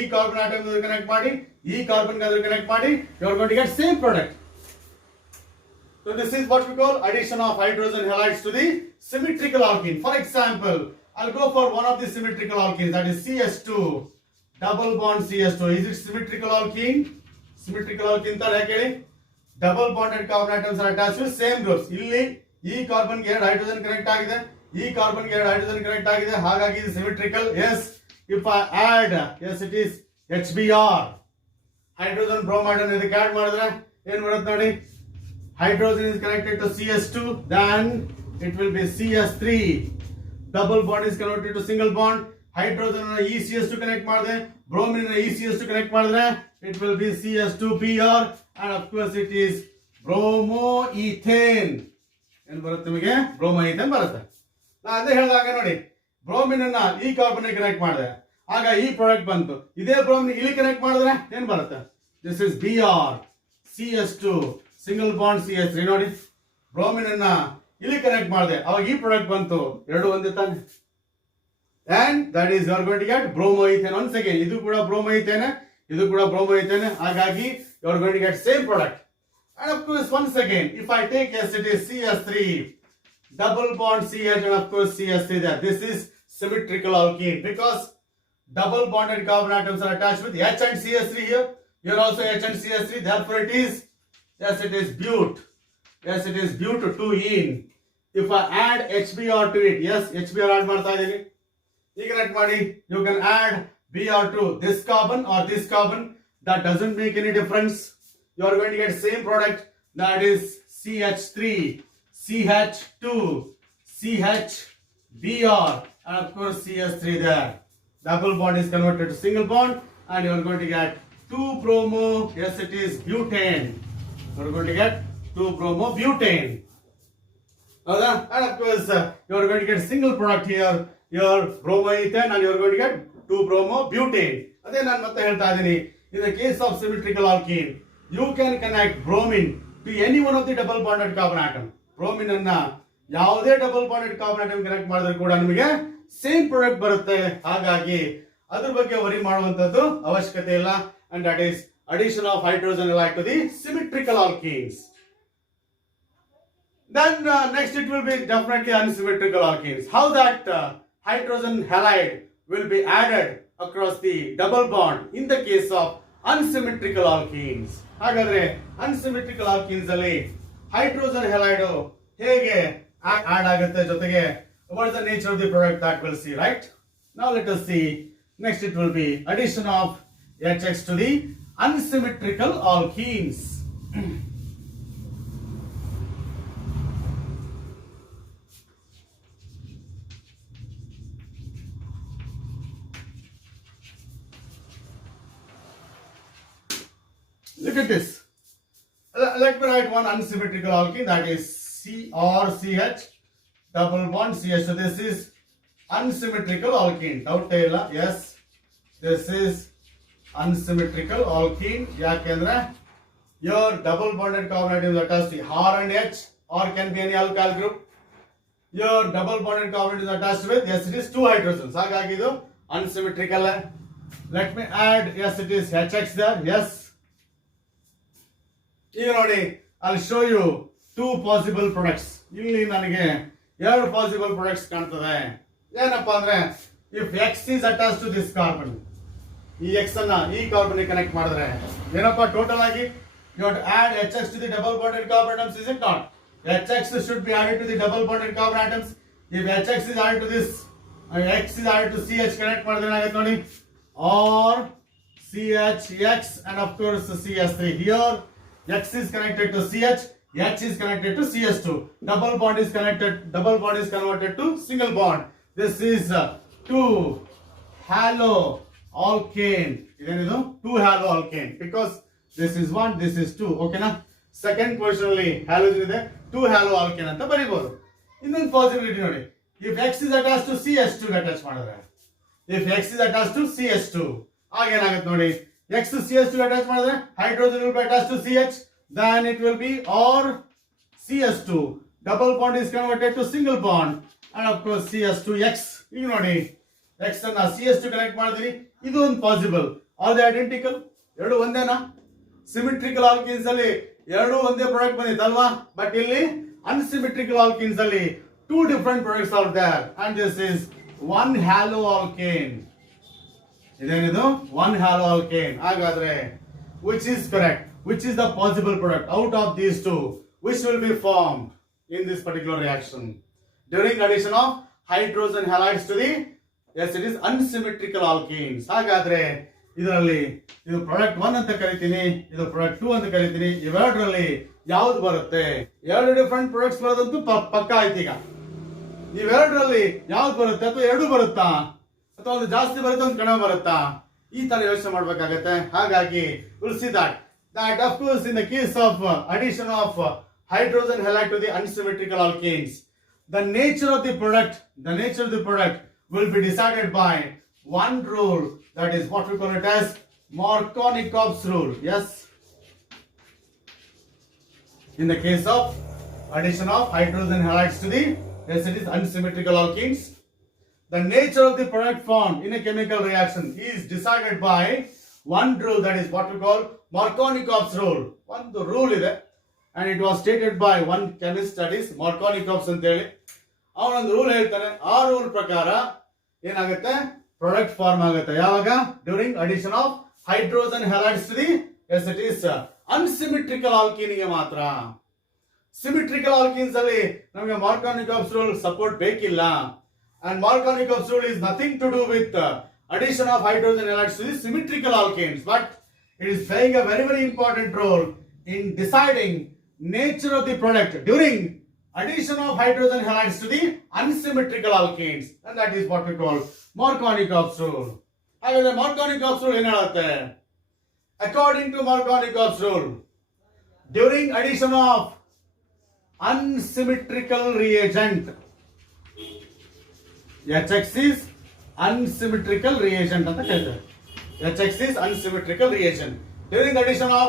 ಈ carbon atom connect ಮಾಡಿ, ಈ carbon connect ಮಾಡಿ, you are going to get same product. So this is what we call addition of hydrogen halides to the symmetrical alkene. For example, I'll go for one of the symmetrical alkenes, that is CS2, double bond CS2. Is it symmetrical alkene? Symmetrical alkene ತರ ಯಾಕೆ ಹೇಳಿ? Double bonded carbon atoms are attached to same groups. ಇಲ್ಲಿ ಈ carbon ಗೆ ಎರಡು hydrogen connect ಆಗಿದೆ, ಈ carbon ಗೆ ಎರಡು ಹೈಡ್ರೋಜನ್ ಕನೆಕ್ಟ್ ಆಗಿದೆ, ಹಾಗಾಗಿ ಇದು symmetrical. Yes, if I add, yes it is HBr, hydrogen bromide ಅನ್ನು ಇದಕ್ಕೆ ಆಡ್ ಮಾಡಿದ್ರೆ ಏನು ಬರುತ್ತೆ ನೋಡಿ? Hydrogen is connected to CS2, then it will be CS3. Double bond is converted to single bond. Hydrogen ಅನ್ನು ಈ CS2 ಕನೆಕ್ಟ್ ಮಾಡಿದ್ರೆ, bromine ಅನ್ನು ಈ CS2 ಕನೆಕ್ಟ್ ಮಾಡಿದ್ರೆ, it will be CS2Br and of course it is bromoethane. ಏನು ಬರುತ್ತೆ ನಿಮಗೆ? ಬ್ರೋಮೋಈಥೇನ್ ಬರುತ್ತೆ. ನಾನು ಅದೇ ಹೇಳಿದಾಗ ನೋಡಿ, ಬ್ರೋಮಿನ್ ಅನ್ನ ಈ ಕಾರ್ಬನ್ ಗೆ ಕನೆಕ್ಟ್ ಮಾಡಿದೆ, ಆಗ ಈ ಪ್ರಾಡಕ್ಟ್ ಬಂತು. ಇದೇ ಬ್ರೋಮಿನ್ ಇಲ್ಲಿ ಕನೆಕ್ಟ್ ಮಾಡಿದ್ರೆ ಏನು ಬರುತ್ತೆ? This is Br CS2 single bond CS3. ನೋಡಿ, ಬ್ರೋಮಿನ್ ಅನ್ನ ಇಲ್ಲಿ ಕನೆಕ್ಟ್ ಮಾಡಿದೆ, ಅವಾಗ ಈ ಪ್ರಾಡಕ್ಟ್ ಬಂತು, ಎರಡು ಒಂದೇ ತಾನೆ. and that is you are going to get bromoethane once again. ಇದು ಕೂಡ ಬ್ರೋಮೋಈಥೇನ್, ಇದು ಕೂಡ ಬ್ರೋಮೋಈಥೇನ್, ಹಾಗಾಗಿ you are going to get same product. And of course once again if I take, yes it is CS3 double bond CH and of course CS3 there. This is symmetrical alkene because double bonded carbon atoms are attached with H and CS3 here. Here also H and CS3, therefore it is, yes it is but. Yes it is but 2ene. If I add HBr to it, yes HBr add ಮಾಡ್ತಾ ಇದೀನಿ, ಈಗ connect ಮಾಡಿ, you can add Br to this carbon or this carbon, that doesn't make any difference. You are going to get same product, that is CH3 CH2 CHBr and of course CS3 there. Double bond is converted to single bond and you are going to get 2-bromo, yes it is butane. You are going to get 2-bromo-butane. And of course you are going to get single product here, your bromoethane, and you are going to get 2-bromo-butane. ಅದೇ ನಾನು ಮತ್ತೆ ಹೇಳ್ತಾ ಇದ್ದೀನಿ, in the case of symmetrical alkene you can connect bromine to any one of the double bonded carbon atom. bromine ಅನ್ನ ಯಾವುದೇ double bonded carbon atom connect ಮಾಡಿದ್ರೆ ಕೂಡ ನಮಗೆ ಸೇಮ್ ಪ್ರಾಡಕ್ಟ್ ಬರುತ್ತೆ, ಹಾಗಾಗಿ ಅದ್ರ ಬಗ್ಗೆ ವರಿ ಮಾಡುವಂತದ್ದು ಅವಶ್ಯಕತೆ ಇಲ್ಲ. and that is addition of hydrogen halide to the symmetrical alkenes. Then next it will be definitely unsymmetrical alkenes. How that hydrogen halide will be added across the double bond in the case of unsymmetrical alkenes. ಹಾಗಾದ್ರೆ unsymmetrical alkenes ಅಲ್ಲಿ hydrogen halide ಹೇಗೆ add ಆಗುತ್ತೆ, ಜೊತೆಗೆ what is the nature of the product, that we'll see, right? Now let us see. Next it will be addition of HX to the unsymmetrical alkenes. Look at this. Let me write one unsymmetrical alkene, that is CR-CH double bond CH. So this is unsymmetrical alkene. Doubt ಇಲ್ಲ. Yes, this is unsymmetrical alkene. ಯಾಕೆಂದ್ರೆ your double bonded carbon atoms attached to R and H, or can be any alkyl group. Your double bonded carbon is attached with, yes it is 2 hydrogens. ಹಾಗಾಗಿ ಇದು unsymmetrical. Let me add, yes it is HX there. Yes. ಈಗ ನೋಡಿ, I'll show you 2 possible products. ಇಲ್ಲಿ ನನಗೆ 2 possible products ಕಾಣ್ತದೆ. ಏನಪ್ಪಾ ಅಂದ್ರೆ, if X is attached to this carbon, ಈ X ಅನ್ನ ಈ ಕಾರ್ಬನ್ ಗೆ ಕನೆಕ್ಟ್ ಮಾಡಿದ್ರೆ ಏನಪ್ಪಾ ಟೋಟಲ್ ಆಗಿ you have to add HX to the double bonded carbon atoms, is it not? HX should be added to the double bonded carbon atoms. If HX is added to this, X is added to CH, connect ಮಾಡಿದ್ರೆ ಏನಾಗುತ್ತೆ ನೋಡಿ, or CHX and of course CS3. Here X is connected to CH, H is connected to CS2. Double bond is converted to single bond. This is 2 halo alkane. Idenidu 2 halo alkane because this is 1, this is 2. Okay na? Second question ಅಲ್ಲಿ halogen ಇದೆ 2 halo alkane ಅಂತ ಬರೀಬಹುದು. ಇನ್ನೊಂದು possibility ನೋಡಿ, if X is attached to CH2 attach ಮಾಡಿದ್ರೆ, if X is attached to CH2 ಆಗ ಏನಾಗುತ್ತೆ ನೋಡಿ, X to CH2 attach ಮಾಡಿದ್ರೆ hydrogen will be attached to CH, then it will be or CH2 double bond is converted to single bond and of course CH2X. ಈಗ ನೋಡಿ X ಅನ್ನ CH2 connect ಮಾಡಿದ್ರಿ, ಇದು ಒಂದು ಪಾಸಿಬಲ್. Are they identical? ಎರಡು ಒಂದೇನಾ? Symmetrical alkenes ಅಲ್ಲಿ ಎರಡು ಒಂದೇ ಪ್ರಾಡಕ್ಟ್ ಬಂದಿತ್ತು ಅಲ್ವಾ? ಬಟ್ ಇಲ್ಲಿ ಅನ್ಸಿಮಿಟ್ರಿಕಲ್ ಆಲ್ಕೀನ್ಸ್ ಅಲ್ಲಿ two different products are there and this is one halo alkane. ಇದೇನಿದು? one halo alkane. ಹಾಗಾದ್ರೆ which is correct? Which is the possible product out of these two which will be formed in this particular reaction during addition of hydrogen halides to the, yes, it is unsymmetrical alkenes. ಹಾಗಾದ್ರೆ ಇದರಲ್ಲಿ ಇದು product 1 ಅಂತ ಕರಿತೀನಿ, ಇದು product 2 ಅಂತ ಕರಿತೀನಿ. ಇವೆರಡರಲ್ಲಿ ಯಾವ್ದು ಬರುತ್ತೆ? ಎರಡು ಡಿಫರೆಂಟ್ ಪ್ರಾಡಕ್ಟ್ಸ್ ಬರೋದಂತೂ ಪಕ್ಕ ಆಯ್ತು. ಈಗ ಇವೆರಡರಲ್ಲಿ ಯಾವ್ದು ಬರುತ್ತೆ? ಅಥವಾ ಎರಡು ಬರುತ್ತಾ, ಅಥವಾ ಒಂದು ಜಾಸ್ತಿ ಬರುತ್ತೆ ಒಂದು ಕಡಿಮೆ ಬರುತ್ತಾ? ಈ ತರ ಯೋಚನೆ ಮಾಡ್ಬೇಕಾಗತ್ತೆ. ಹಾಗಾಗಿ we'll see that of course in the case of addition of hydrogen halide to the unsymmetrical alkenes, the nature of the product will be decided by one rule, that is what we call it as Markovnikov's rule. Yes, in the case of addition of hydrogen halides to the, yes, it is unsymmetrical alkenes, the nature of the product formed in a chemical reaction is decided by one rule, that is what we call Markovnikov's rule. One rule ಇದೆ and it was stated by one chemist, that is Markovnikov's ಅಂತ ಹೇಳಿ. ಅವನೊಂದು rule ಹೇಳ್ತಾನೆ. ಆ rule ಪ್ರಕಾರ ಏನಾಗುತ್ತೆ? Product form ಆಗುತ್ತೆ. ಯಾವಾಗ? During addition of hydrogen halides to the, yes, it is unsymmetrical alkene ಗೆ ಮಾತ್ರ. ಸಿಮಿಟ್ರಿಕಲ್ ಆಲ್ಕೀನ್ಸ್ ಅಲ್ಲಿ ನಮಗೆ ಮಾರ್ಕೋನಿಕಾವ್ಸ್ ರೂಲ್ ಸಪೋರ್ಟ್ ಬೇಕಿಲ್ಲ. and Markovnikov's rule is nothing to do with addition of hydrogen halides to the symmetrical alkanes, but it is playing a very very important role in deciding nature of the product during addition of hydrogen halides to the unsymmetrical alkanes, and that is what we call Markovnikov's rule. ಹಾಗಾದ್ರೆ Markovnikov's rule ಏನು ಹೇಳುತ್ತೆ? According to Markovnikov's rule, during addition of unsymmetrical reagent, HX is unsymmetrical reagent ಅಂತ ಕರೀತಾರೆ. HX is unsymmetrical reagent. During the addition of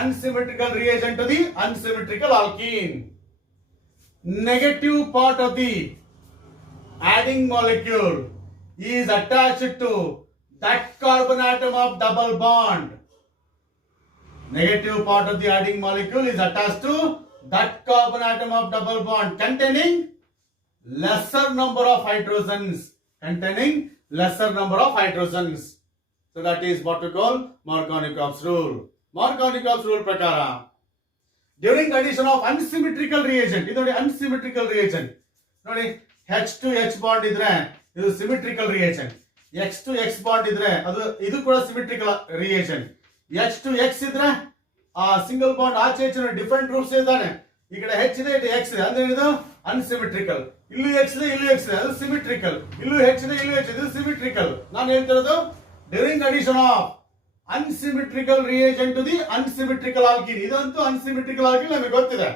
unsymmetrical reagent to the unsymmetrical alkene, negative part of the adding molecule is attached to that carbon atom of double bond. Negative part of the adding molecule is attached to that carbon atom of double bond containing lesser number of hydrogens. So that is what we call Markovnikov's rule. Markovnikov's rule ಪ್ರಕಾರ during addition of unsymmetrical reagent, ಇದು ನೋಡಿ unsymmetrical reagent ನೋಡಿ, H to H bond ಇದ್ರೆ ಇದು symmetrical reagent, X to X bond ಇದ್ರೆ ಇದು ಕೂಡ symmetrical reagent, H to X ಇದ್ರೆ ಆ ಸಿಂಗಲ್ ಬಾಂಡ್ ಆಚೆ ಈಚೆ ಡಿಫರೆಂಟ್ ಗ್ರೂಪ್ಸ್ ಇದ್ದಾನೆ. ಈ ಕಡೆ H ಇದೆ, ಇದು X ಇದೆ, ಅಂದ್ರೆ ಇದು ಅನ್ಸಿಮಿಟ್ರಿಕಲ್. ಇಲ್ಲೂ X ಇದೆ, ಇಲ್ಲೂ X ಇದೆ, ಅದು ಸಿಮಿಟ್ರಿಕಲ್. ಇಲ್ಲೂ H ಇದೆ, ಇಲ್ಲೂ H ಇದೆ, ಇದು ಸಿಮಿಟ್ರಿಕಲ್. ನಾನು ಹೇಳ್ತಿರೋದು during addition of unsymmetrical reagent to the unsymmetrical alkene. ಇದಂತೂ unsymmetrical alkene ನಮಗೆ ಗೊತ್ತಿದೆ.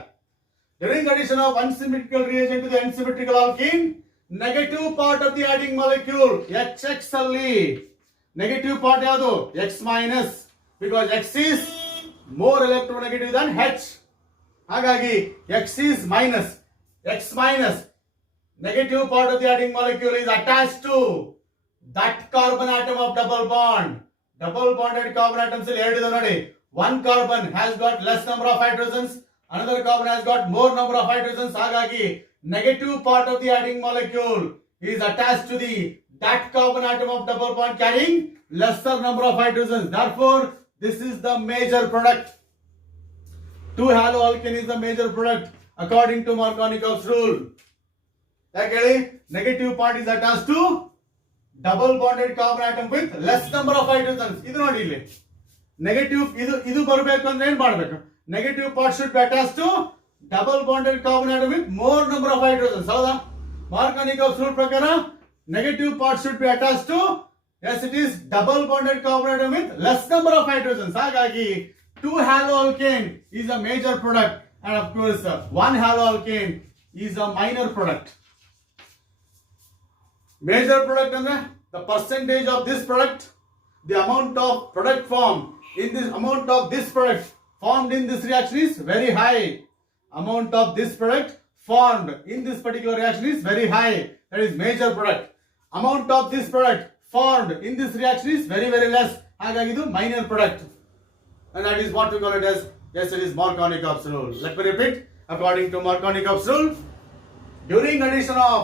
During addition of unsymmetrical reagent to the unsymmetrical alkene, negative part of the adding molecule HX ಅಲ್ಲಿ negative part ಯಾವುದು? X minus, because X is more electronegative than H. ಹಾಗಾಗಿ X is minus, X minus, negative part of the adding molecule is attached to that carbon atom of double bond. Double bonded carbon atoms ಇಲ್ಲಿ ಎರಡು ಇದೆ ನೋಡಿ. One carbon has got less number of hydrogens, another carbon has got more number of hydrogens. ಹಾಗಾಗಿ negative part of the adding molecule is attached to the that carbon atom of double bond carrying lesser number of hydrogens. Therefore, this is the major product. 2-haloalkane is the major product according to Markovnikov's rule. ಯಾಕೆ ಹೇಳಿ? negative part is attached to double bonded carbon atom with less number of hydrogens. ಇದು ನೋಡಿ ಇಲ್ಲಿ negative, ಇದು ಬರಬೇಕು ಅಂದ್ರೆ ಏನ್ ಮಾಡಬೇಕು? Negative part should be attached to double bonded carbon atom with more number of hydrogens. ಹೌದಾ? Markovnikov's rule ಪ್ರಕಾರ negative part should be attached to Yes, it is double bonded carbon atom with less number of hydrogens. ಹಾಗಾಗಿ 2 haloalkane is a major product, and of course 1 haloalkane is a minor product. Major product ಅಂದ್ರೆ the percentage of this product, the amount of product formed in this amount of this product formed in this reaction is very high. Amount of this product formed in this particular reaction is very high. That is major product. Amount of this product formed in this reaction is very less. ಹಾಗಾಗಿ ಇದು minor product. And that is what we call it as, yes, it is Markovnikov's rule. Let me repeat. According to Markovnikov's rule, during addition of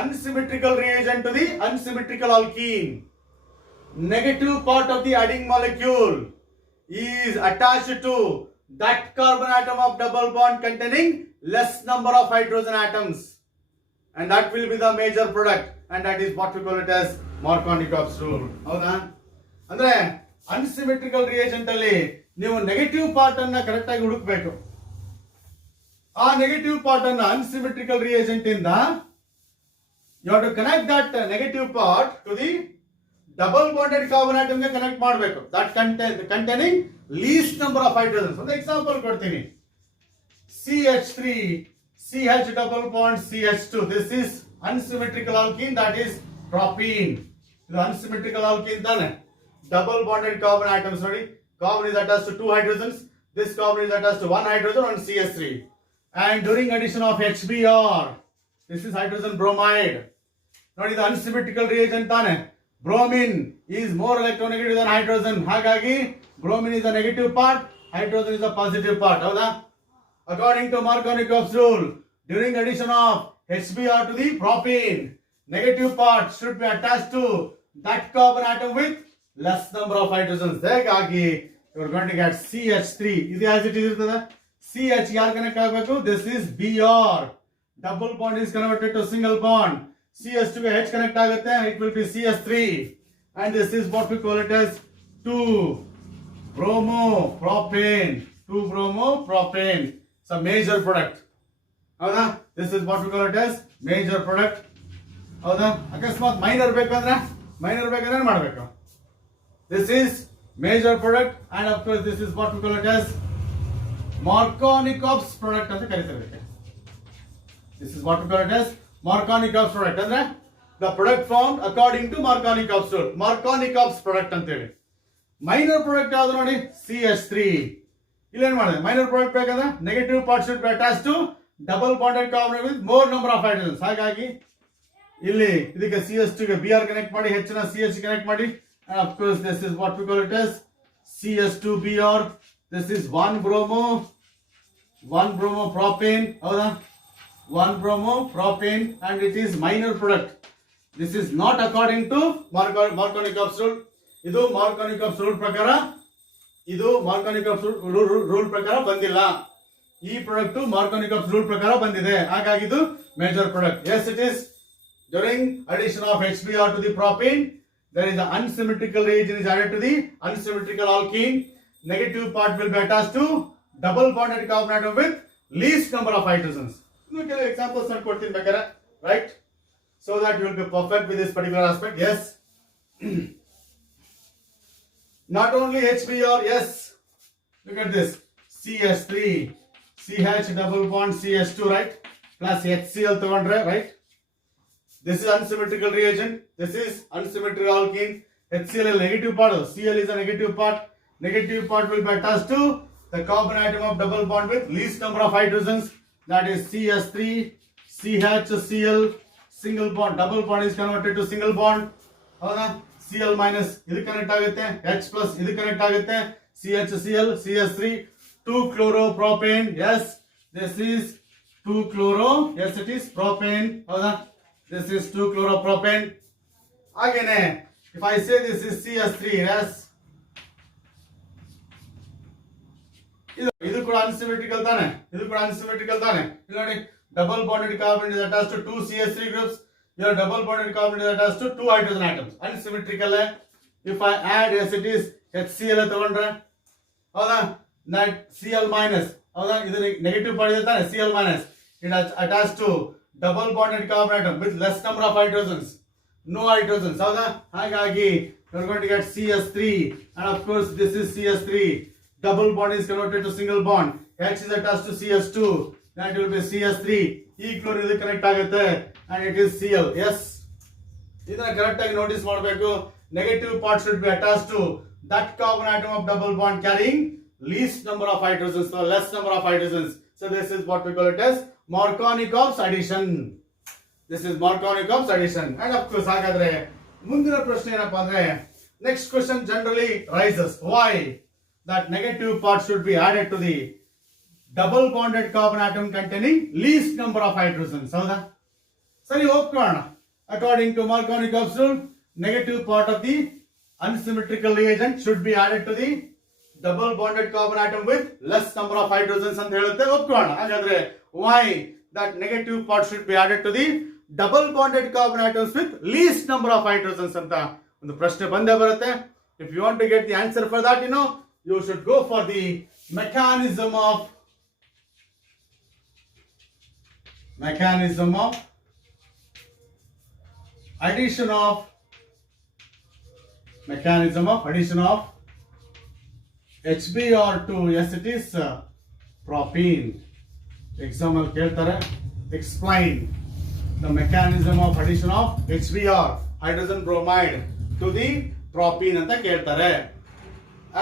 unsymmetrical reagent to the unsymmetrical alkene, negative part of the adding molecule is attached to that carbon atom of double bond containing less number of hydrogen atoms, and that will be the major product, and that is what we call it as Markovnikov's rule. ಹೌದಾ? ಅಂದ್ರೆ ಅನ್ಸಿಮೆಟ್ರಿಕಲ್ reagent ಅಲ್ಲಿ ನೀವು negative part ಅನ್ನ correct ಆಗಿ ಹುಡುಕಬೇಕು. ಆ negative part ಅನ್ನ ಅನ್ಸಿಮೆಟ್ರಿಕಲ್ reagent ಇಂದ you have to connect that negative part to the double bonded carbon atom ಗೆ ಕನೆಕ್ಟ್ ಮಾಡಬೇಕು. that containing least number of hydrogens. ಒಂದು ಎಕ್ಸಾಂಪಲ್ ಕೊಡ್ತೀನಿ. CH3 CH double bond CH2, this is unsymmetrical alkene, that is propene. ಇದು unsymmetrical alkene ತಾನೆ. double bonded carbon atoms ನೋಡಿ, carbon is attached to 2 hydrogens, this carbon is attached to 1 hydrogen on CH3, and during addition of HBr, this is hydrogen bromide. ನೋಡಿ ಇದು unsymmetrical reagent ತಾನೆ. bromine is more electronegative than hydrogen, ಹಾಗಾಗಿ bromine is a negative part, hydrogen is a positive part. ಹೌದಾ? According to Markovnikov's rule, during addition of HBr to the propene, negative part should be attached to that carbon atom with less number of hydrogens. ಹಾಗಾಗಿ you are going to get CH3. ಇದು as it is ಇರ್ತದೆ. CH ಯಾರು connect ಆಗಬೇಕು? This is Br. Double bond is converted to single bond. CH2 ಗೆ H connect ಆಗುತ್ತೆ, it will be CH3, and this is what we call it as 2-bromopropane. 2-bromopropane. It's a major product. ಹೌದಾ? This is what we call it as major product. ಹೌದಾ? ಅಕಸ್ಮಾತ್ minor ಬೇಕಂದ್ರೆ ಏನು ಮಾಡಬೇಕು? This is major product, and of course this is what we call it as Markovnikov's product ಅಂತ ಕರೀತಾರೆ. This is what we call it as Markovnikov's product. ಅಂದ್ರೆ the product formed according to Markovnikov's rule. Markovnikov's product ಅಂತ ಹೇಳಿ. Minor product ಯಾವುದು ನೋಡಿ? CH3. ಇಲ್ಲಿ ಏನು ಮಾಡಿದೆ? ಮೈನರ್ ಪ್ರಾಡಕ್ಟ್ ಬೇಕಂದ್ರೆ negative part should be attached to double bonded carbon with more number of hydrogens. ಹಾಗಾಗಿ ಇಲ್ಲಿ ಇದಕ್ಕೆ CH2 ಗೆ Br ಕನೆಕ್ಟ್ ಮಾಡಿ, H ನ CH ಕನೆಕ್ಟ್ ಮಾಡಿ, and of course this is what we call it as CH2Br. this is 1-bromopropane. ಹೌದಾ? 1-bromopropane, and it is minor product. This is not according to Markovnikov's rule. ಇದು Markovnikov's rule ಪ್ರಕಾರ, ಇದು Markovnikov's rule ಪ್ರಕಾರ ಬಂದಿಲ್ಲ. ಈ product Markovnikov's rule ಪ್ರಕಾರ ಬಂದಿದೆ, ಹಾಗಾಗಿ ಇದು major product. Yes, it is. During addition of HBr to the propane, there is an unsymmetrical reagent is added to the unsymmetrical alkene. Negative part will be attached to double bonded carbon atom with least number of hydrogens. ಇನ್ನು ಕೆಲವು examples ನಾನು ಕೊಡ್ತೀನಿ ಬೇಕಾದ್ರೆ, right? So that you will be perfect with this particular aspect. Yes. Not only HBr, yes. Look at this. CH3, CH double bond CH2, right? Plus HCl ತಗೊಂಡ್ರೆ, right? This is unsymmetrical reagent. This is unsymmetrical alkene. HCl is negative part. Cl is a negative part. Negative part will be attached to the carbon atom of double bond with least number of hydrogens. That is CH3, CHCl, single bond. Double bond is converted to single bond. ಹೌದಾ? Cl minus ಇದು connect ಆಗುತ್ತೆ, H plus ಇದು connect ಆಗುತ್ತೆ, CHCl, CH3, 2-chloropropane. Yes, this is 2-chloro. Yes, it is propane. ಹೌದಾ? This is 2-chloropropane. ಹಾಗೇನೆ if I say this is CH3, yes, ಇದು ಕೂಡ ಅನ್ಸಿಮೆಟ್ರಿಕಲ್ ತಾನೆ. ಇದು ಕೂಡ ಅನ್ಸಿಮೆಟ್ರಿಕಲ್ ತಾನೆ. ಇಲ್ಲಿ ನೋಡಿ, double bonded carbon is attached to 2 CH3 groups. Your double bonded carbon is attached to 2 hydrogen atoms. Unsymmetrical. If I add, yes, it is HCl ತಗೊಂಡ್ರೆ, ಹೌದಾ? that Cl minus, ಹೌದಾ? ಇದು ನೆಗೆಟಿವ್ ಪಾರ್ಟ್ ಇದೆ ತಾನೆ, Cl minus, it attached to double bonded carbon atom with less number of hydrogens. no hydrogens. ಹೌದಾ? ಹಾಗಾಗಿ you're going to get CS3 and of course this is CS3. Double bond is converted to single bond. H is attached to CS2. That will be CS3. ಈ chlorine ಇದು connect ಆಗುತ್ತೆ and it is Cl. Yes. ಇದನ್ನ correct ಆಗಿ notice ಮಾಡಬೇಕು. Negative part should be attached to that carbon atom of double bond carrying least number of hydrogens or less number of hydrogens. So this is what we call it as Markovnikov's addition. This is Markovnikov's addition. And of course, ಹಾಗಾದ್ರೆ ಮುಂದಿನ ಪ್ರಶ್ನೆ ಏನಪ್ಪಾ ಅಂದ್ರೆ next question generally rises. Why that negative part should be added to the double bonded carbon atom containing least number of hydrogens? ಹೌದಾ? ಸರಿ ಒಪ್ಕೊಳ್ಳೋಣ. According to Markovnikov's rule, negative part of the unsymmetrical reagent should be added to the double bonded carbon atom with less number of hydrogens ಅಂತ ಹೇಳುತ್ತೆ. ಒಪ್ಕೊಳ್ಳೋಣ. ಹಾಗಾದ್ರೆ why that negative part should be added to the double bonded carbon atoms with least number of hydrogens ಅಂತ ಒಂದು ಪ್ರಶ್ನೆ ಬಂದೇ ಬರುತ್ತೆ. If you want to get the answer for that, you should go for the mechanism of addition of HBr to, yes, it is propene. Example ಕೇಳ್ತಾರೆ. Explain the mechanism of addition of HBr, hydrogen bromide, to the propene ಅಂತ ಕೇಳ್ತಾರೆ.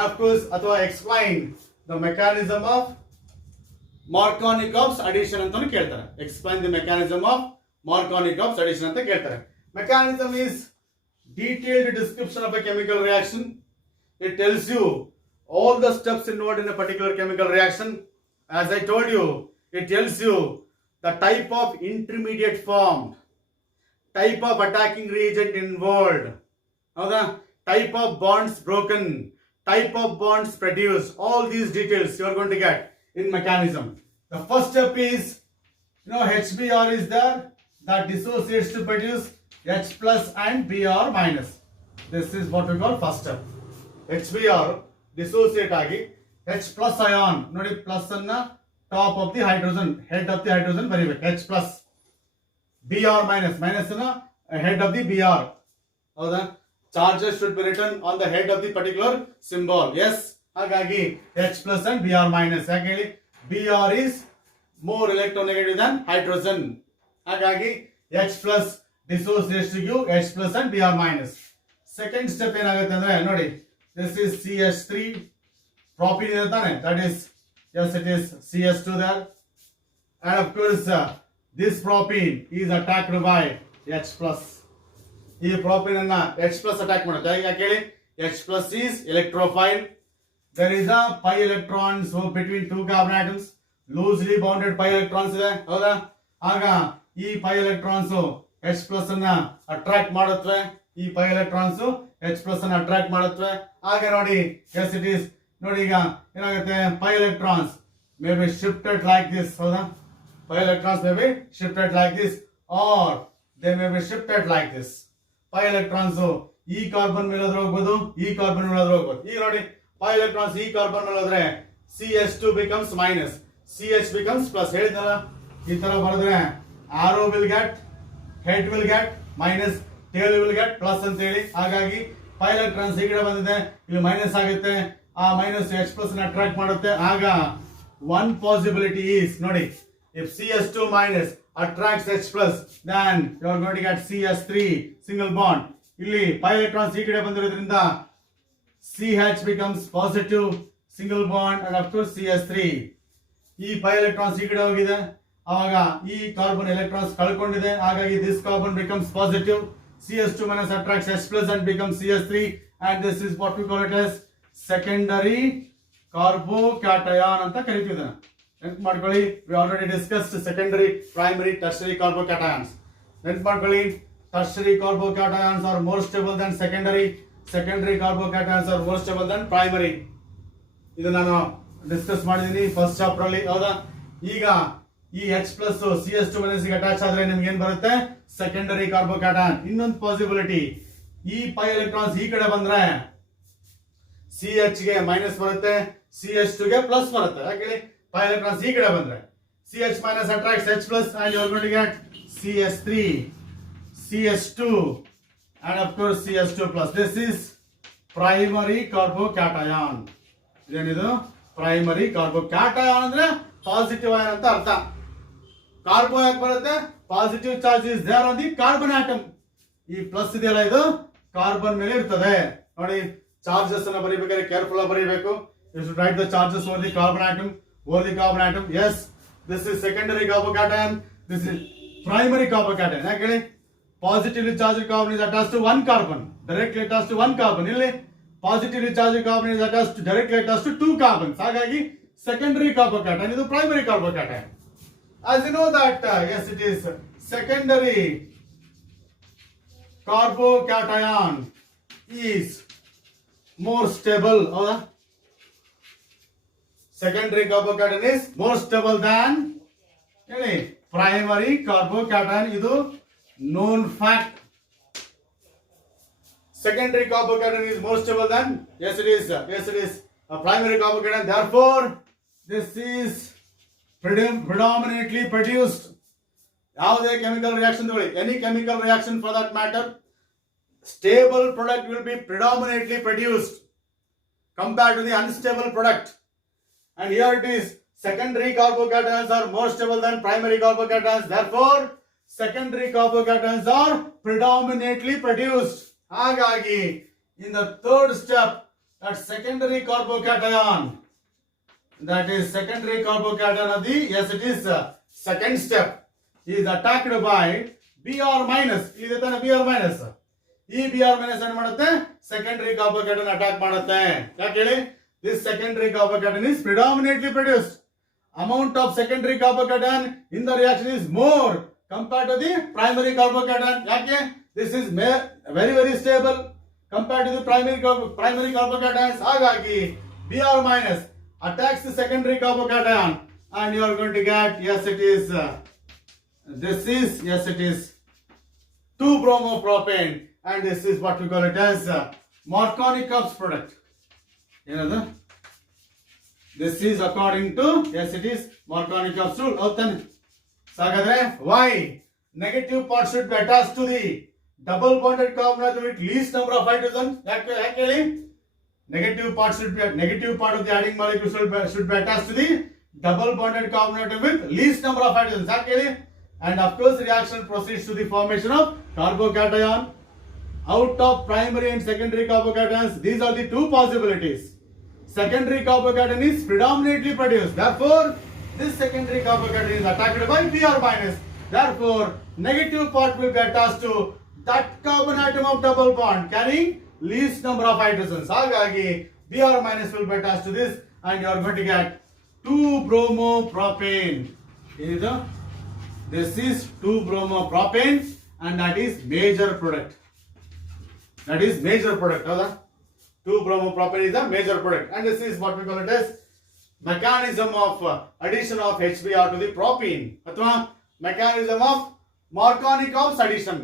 Of course, ಅಥವಾ explain the mechanism of Markovnikov's addition ಅಂತಾನು ಕೇಳ್ತಾರೆ. Explain the mechanism of Markovnikov's addition ಅಂತ ಕೇಳ್ತಾರೆ. Mechanism is detailed description of a chemical reaction. It tells you all the steps involved in a particular chemical reaction. As I told you, it tells you the type of intermediate formed, type of attacking reagent involved, type of bonds broken, type of bonds produced. All these details you are going to get in mechanism. The first step is, HBr is there, that dissociates to produce H plus and Br minus. This is what we call first step. HBr dissociate agi H plus ion, ನೋಡಿ plus ಅನ್ನ top of the hydrogen, head of the hydrogen ಬರಿಬೇಕು. H plus, Br minus, minus ಅನ್ನ head of the Br. ಹೌದಾ? Charges should be written on the head of the particular symbol. Yes. ಹಾಗಾಗಿ H plus and Br minus. ಯಾಕೆ ಹೇಳಿ? Br is more electronegative than hydrogen. ಹಾಗಾಗಿ H plus dissociates to give H plus and Br minus. Second step ಏನಾಗುತ್ತೆ ಅಂದ್ರೆ ನೋಡಿ, this is CH3, propene ಇದೆ ತಾನೆ, that is, yes, it is CH2 there, and of course this propene is attacked by H plus. ಈ propene ಅನ್ನ H plus attack ಮಾಡುತ್ತೆ. ಯಾಕೆ ಹೇಳಿ? H plus is electrophile. There is a pi electrons between two carbon atoms, loosely bounded pi electrons ಇದೆ, ಹೌದಾ? ಆಗ ಈ pi electrons H plus ಅನ್ನ ಅಟ್ರಾಕ್ಟ್ ಮಾಡುತ್ತವೆ. ಈ pi electrons H plus ಅನ್ನ ಅಟ್ರಾಕ್ಟ್ ಮಾಡುತ್ತವೆ. ಆಗ ನೋಡಿ, yes, it is, ನೋಡಿ ಈಗ ಏನಾಗುತ್ತೆ, pi electrons may be shifted like this, ಹೌದಾ? Pi electrons may be shifted like this or they may be shifted like this. Pi electrons ಈ carbon ಮೇಲೆ ಹೋಗ್ಬೋದು, ಈ ಕಾರ್ಬನ್ ಮೇಲೆ ಹೋಗ್ಬೋದು. ಈಗ ನೋಡಿ, pi electrons ಈ ಕಾರ್ಬನ್ ಮೇಲೆ ಹೋದ್ರೆ CH2 becomes minus, CH becomes plus. ಹೇಳಿದ್ನಲ್ಲ, ಈ ತರ ಬರೆದ್ರೆ arrow will get, head will get minus, tail will get plus ಅಂತ ಹೇಳಿ. ಹಾಗಾಗಿ pi electrons ಈ ಕಡೆ ಬಂದಿದೆ, ಇಲ್ಲಿ ಮೈನಸ್ ಆಗುತ್ತೆ. ಆ ಮೈನಸ್ H plus ನ ಅಟ್ರಾಕ್ಟ್ ಮಾಡುತ್ತೆ. ಆಗ one possibility is, ನೋಡಿ, if CH2 minus attracts H plus, then you are going to get CH3 single bond. ಇಲ್ಲಿ pi electrons ಈ ಕಡೆ ಬಂದಿರೋದ್ರಿಂದ CH becomes positive single bond and of course CH3. ಈ pi electrons ಈ ಕಡೆ ಹೋಗಿದೆ, ಆವಾಗ ಈ ಕಾರ್ಬನ್ ಎಲೆಕ್ಟ್ರಾನ್ಸ್ ಕಳ್ಕೊಂಡಿದೆ. ಹಾಗಾಗಿ this carbon becomes positive. CH2 minus attracts H plus and becomes CH3, and this is what we call it as secondary carbocation ಅಂತ ಕರಿತೀವಿ. ನೆನ್ಪು ಮಾಡ್ಕೊಳ್ಳಿ, we already discussed secondary, primary, tertiary carbocations. ನೆನ್ಪು ಮಾಡ್ಕೊಳ್ಳಿ, tertiary carbocations are more stable than secondary carbocations are more stable than primary. ಇದು ನಾನು discuss ಮಾಡಿದೀನಿ first chapter ಅಲ್ಲಿ, ಹೌದಾ? ಈಗ ಈ H plus CH2 minus ಗೆ ಅಟ್ಯಾಚ್ ಆದ್ರೆ ನಿಮ್ಗೆ ಏನ್ ಬರುತ್ತೆ? Secondary carbocation. ಇನ್ನೊಂದು ಪಾಸಿಬಿಲಿಟಿ, ಈ pi electrons ಈ ಕಡೆ ಬಂದ್ರೆ CH ಗೆ ಮೈನಸ್ ಬರುತ್ತೆ, CH2 ಗೆ ಪ್ಲಸ್ ಬರುತ್ತೆ. ಯಾಕೆ? pi electrons ಈ ಕಡೆ ಬಂದ್ರೆ CH minus attracts H plus and you are going to get CH3, CH2 and of course CS2 plus. This is primary carbocation. Then primary carbocation andre positive ion anta artha. Carbo yake barutte? Positive charge is there on the carbon atom. ಈ plus ಇದೆಯಲ್ಲ ಇದು carbon ಮೇಲೆ ಇರ್ತದೆ ನೋಡಿ. Charges ಅನ್ನು ಬರೀಬೇಕಾದ್ರೆ careful ಆಗಿ ಬರೀಬೇಕು. You should write the charges over the carbon atom. Yes, this is secondary carbocation, this is primary carbocation. ಯಾಕೆ ಹೇಳಿ? Positively charge carbon is attached to one carbon, directly attached to one carbon. ಇಲ್ಲಿ positively charge carbon is directly attached to two carbons. ಹಾಗಾಗಿ secondary carbocation, ಇದು primary carbocation. As you know that yes, it is secondary carbocation is more stable. Secondary carbocation is more stable than primary carbocation. Idu known fact. Secondary carbocation is more stable than, yes it is a primary carbocation. Therefore this is predominantly produced. ಯಾವುದೇ chemical reaction ತಗೊಳ್ಳಿ, any chemical reaction for that matter, stable product will be predominantly produced compared to the unstable product. And here it is, secondary carbocations are more stable than primary carbocations. Therefore secondary carbocations are predominantly produced. ಹಾಗಾಗಿ in the third step, that secondary carbocation, that is secondary carbocation of the, yes it is second step, is attacked by Br minus. ಇದೆ ತಾನೆ Br minus. ಈ Br minus ಏನು ಮಾಡುತ್ತೆ? secondary carbocation attack ಮಾಡುತ್ತೆ. ಯಾಕೆ ಹೇಳಿ? This secondary carbocation is predominantly produced. Amount of secondary carbocation in the reaction is more compared to the primary carbocation. ಯಾಕೆ? This is very stable compared to the primary carbocations. ಹಾಗಾಗಿ Br minus attacks the secondary carbocation, and you are going to get, yes it is this is, yes it is 2-bromopropane, and this is what we call it as Markovnikov's product. This is according to, yes it is Markovnikov's rule. Hagadre why negative part should be attached to the double bonded carbon atom with least number of hydrogens? Actually negative part of the adding molecule should be attached to the double bonded carbon atom with least number of hydrogens. Actually, and of course reaction proceeds to the formation of carbocation. Out of primary and secondary carbocations, these are the two possibilities. Secondary carbocation is predominantly produced. Therefore this secondary carbocation is attacked by Br minus. Therefore negative part will be attached to that carbon atom of double bond carrying least number of hydrogens. ಹಾಗಾಗಿ Br minus will be attached to this, and you are going to get 2-bromopropane. This is 2-bromopropane, and that is major product. ಹೌದಾ? 2-bromopropane is a major product, and this is what we call it as mechanism of addition of HBr to the propene, ಅಥವಾ mechanism of Markovnikov's addition.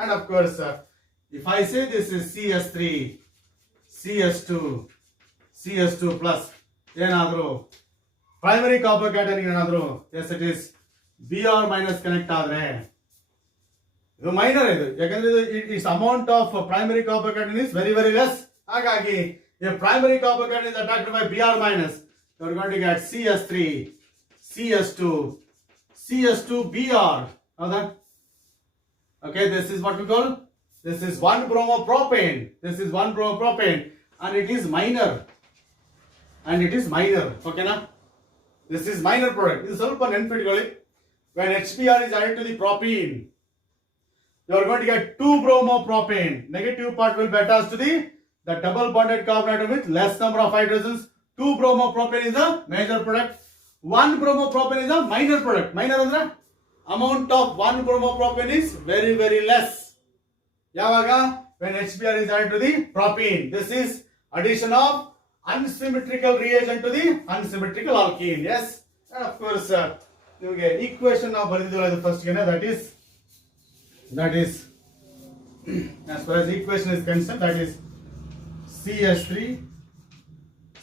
And of course if I say this is CS3 CS2 plus ಏನಾದರೂ primary carbocation ಏನಾದರೂ, yes it is Br minus connect ಆದ್ರೆ ಇದು minor. ಇದು ಯಾಕಂದ್ರೆ its amount of primary carbocation is very less. ಹಾಗಾಗಿ if primary carbocation is attacked by Br minus, you are going to get CS3 CS2 Br. Okay, this is what we call, this is 1-bromopropane. And it is minor. Okay na? This is minor product. This is ಸ್ವಲ್ಪ ನೆನಪಿಟ್ಕೊಳ್ಳಿ. When HBr is added to the propene, you are going to get 2-bromopropane. Negative part will be attached to the double bonded carbon atom with less number of hydrogens. 2-bromopropane is a major product. 1-bromopropane is a minor product. Minor ಅಂದ್ರೆ amount of 1-bromopropane is very less. Yavaga? When HBr is added to the propene. This is addition of unsymmetrical reagent to the unsymmetrical alkene. Yes, and of course ನಿಮಗೆ equation ನಾವು ಬರೆದಿದ್ದೀವಲ್ಲ ಇದು first ಗೆನೆ, that is as far as equation is concerned, that is CS3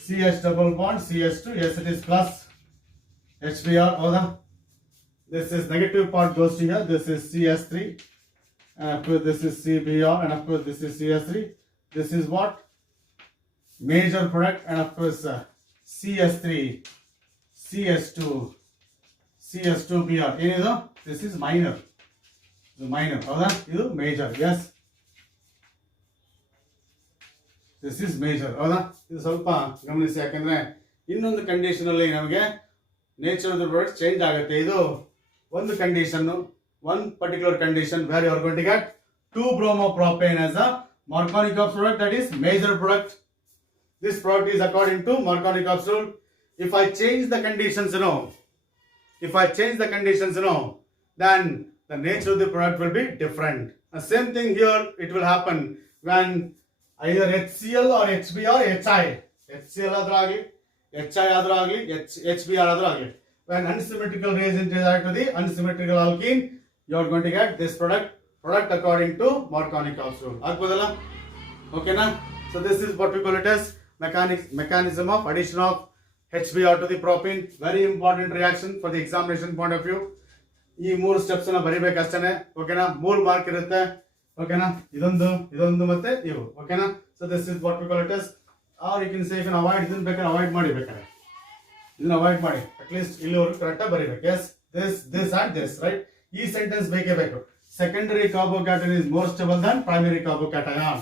CH double bond CS2, yes it is plus HBr. ಹೌದಾ? This is negative part goes to here. This is CS3 and of course this is CBr, and of course this is CS3. This is what? Major product, and of course CS3, CS2, CS2Br. Enidu? This is minor. This is minor. Howda? Idu major. Yes. This is major. ಹೌದಾ? ಇದು ಸ್ವಲ್ಪ ಗಮನಿಸಿ, ಯಾಕಂದ್ರೆ ಇನ್ನೊಂದು condition ಅಲ್ಲಿ ನಮಗೆ nature of the product change ಆಗುತ್ತೆ. ಇದು ಒಂದು condition, one particular condition where you are going to get 2-bromopropane as a Markovnikov's product, that is major product. This product is according to Markovnikov's rule. If I change the conditions, then the nature of the product will be different. The same thing here, it will happen when either HCl or HBr, HI. HCl ಆದ್ರೂ ಆಗಲಿ, HI ಆದ್ರೂ ಆಗಲಿ, HBr ಆದ್ರೂ ಆಗಲಿ. When unsymmetrical reagent is added to the unsymmetrical alkene, you are going to get this product according to Markovnikov's rule. ಆಗ್ಬೋದಲ್ಲ? ಓಕೆನಾ? So this is what we call it as mechanism of addition of HBr to the propane. Very important reaction for the examination point of view. ಈ 3 steps ಅನ್ನ ಬರಿಬೇಕಷ್ಟೇ. ಓಕೆನಾ? 3 mark ಇರುತ್ತೆ. ಓಕೆನಾ? ಇದೊಂದು ಮತ್ತೆ ಇವು. ಓಕೆನಾ? So this is what we call it as, or you can say you can avoid, ಇದನ್ನ ಬೇಕಾದ್ರೆ ಅವಾಯ್ಡ್ ಮಾಡಿ, ಬೇಕಾದ್ರೆ ಇದನ್ನ ಅವಾಯ್ಡ್ ಮಾಡಿ, ಅಟ್ಲೀಸ್ಟ್ ಇಲ್ಲಿವರೆಗೂ ಕರೆಕ್ಟ್ ಆಗಿ ಬರಿಬೇಕು. Yes, this and this, right? ಈ ಸೆಂಟೆನ್ಸ್ ಬೇಕೇ ಬೇಕು. Secondary carbocation is more stable than primary carbocation.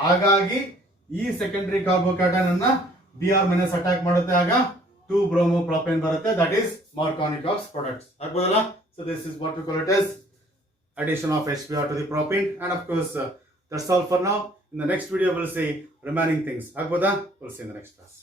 ಹಾಗಾಗಿ ಈ ಸೆಕೆಂಡರಿ ಕಾರ್ಬೋಕ್ಯಾಟನ್ ಅನ್ನ ಬಿಆರ್ ಮೈನಸ್ ಅಟ್ಯಾಕ್ ಮಾಡುತ್ತೆ, ಆಗ 2-bromopropane ಬರುತ್ತೆ. That is Markovnikov's products. ಆಗ್ಬೋದಲ್ಲ? So this is what we call it as addition of HBr to the propane. And of course that's all for now. In the next video we'll see remaining things. ಆಗ್ಬೋದಾ? We'll see in the next class.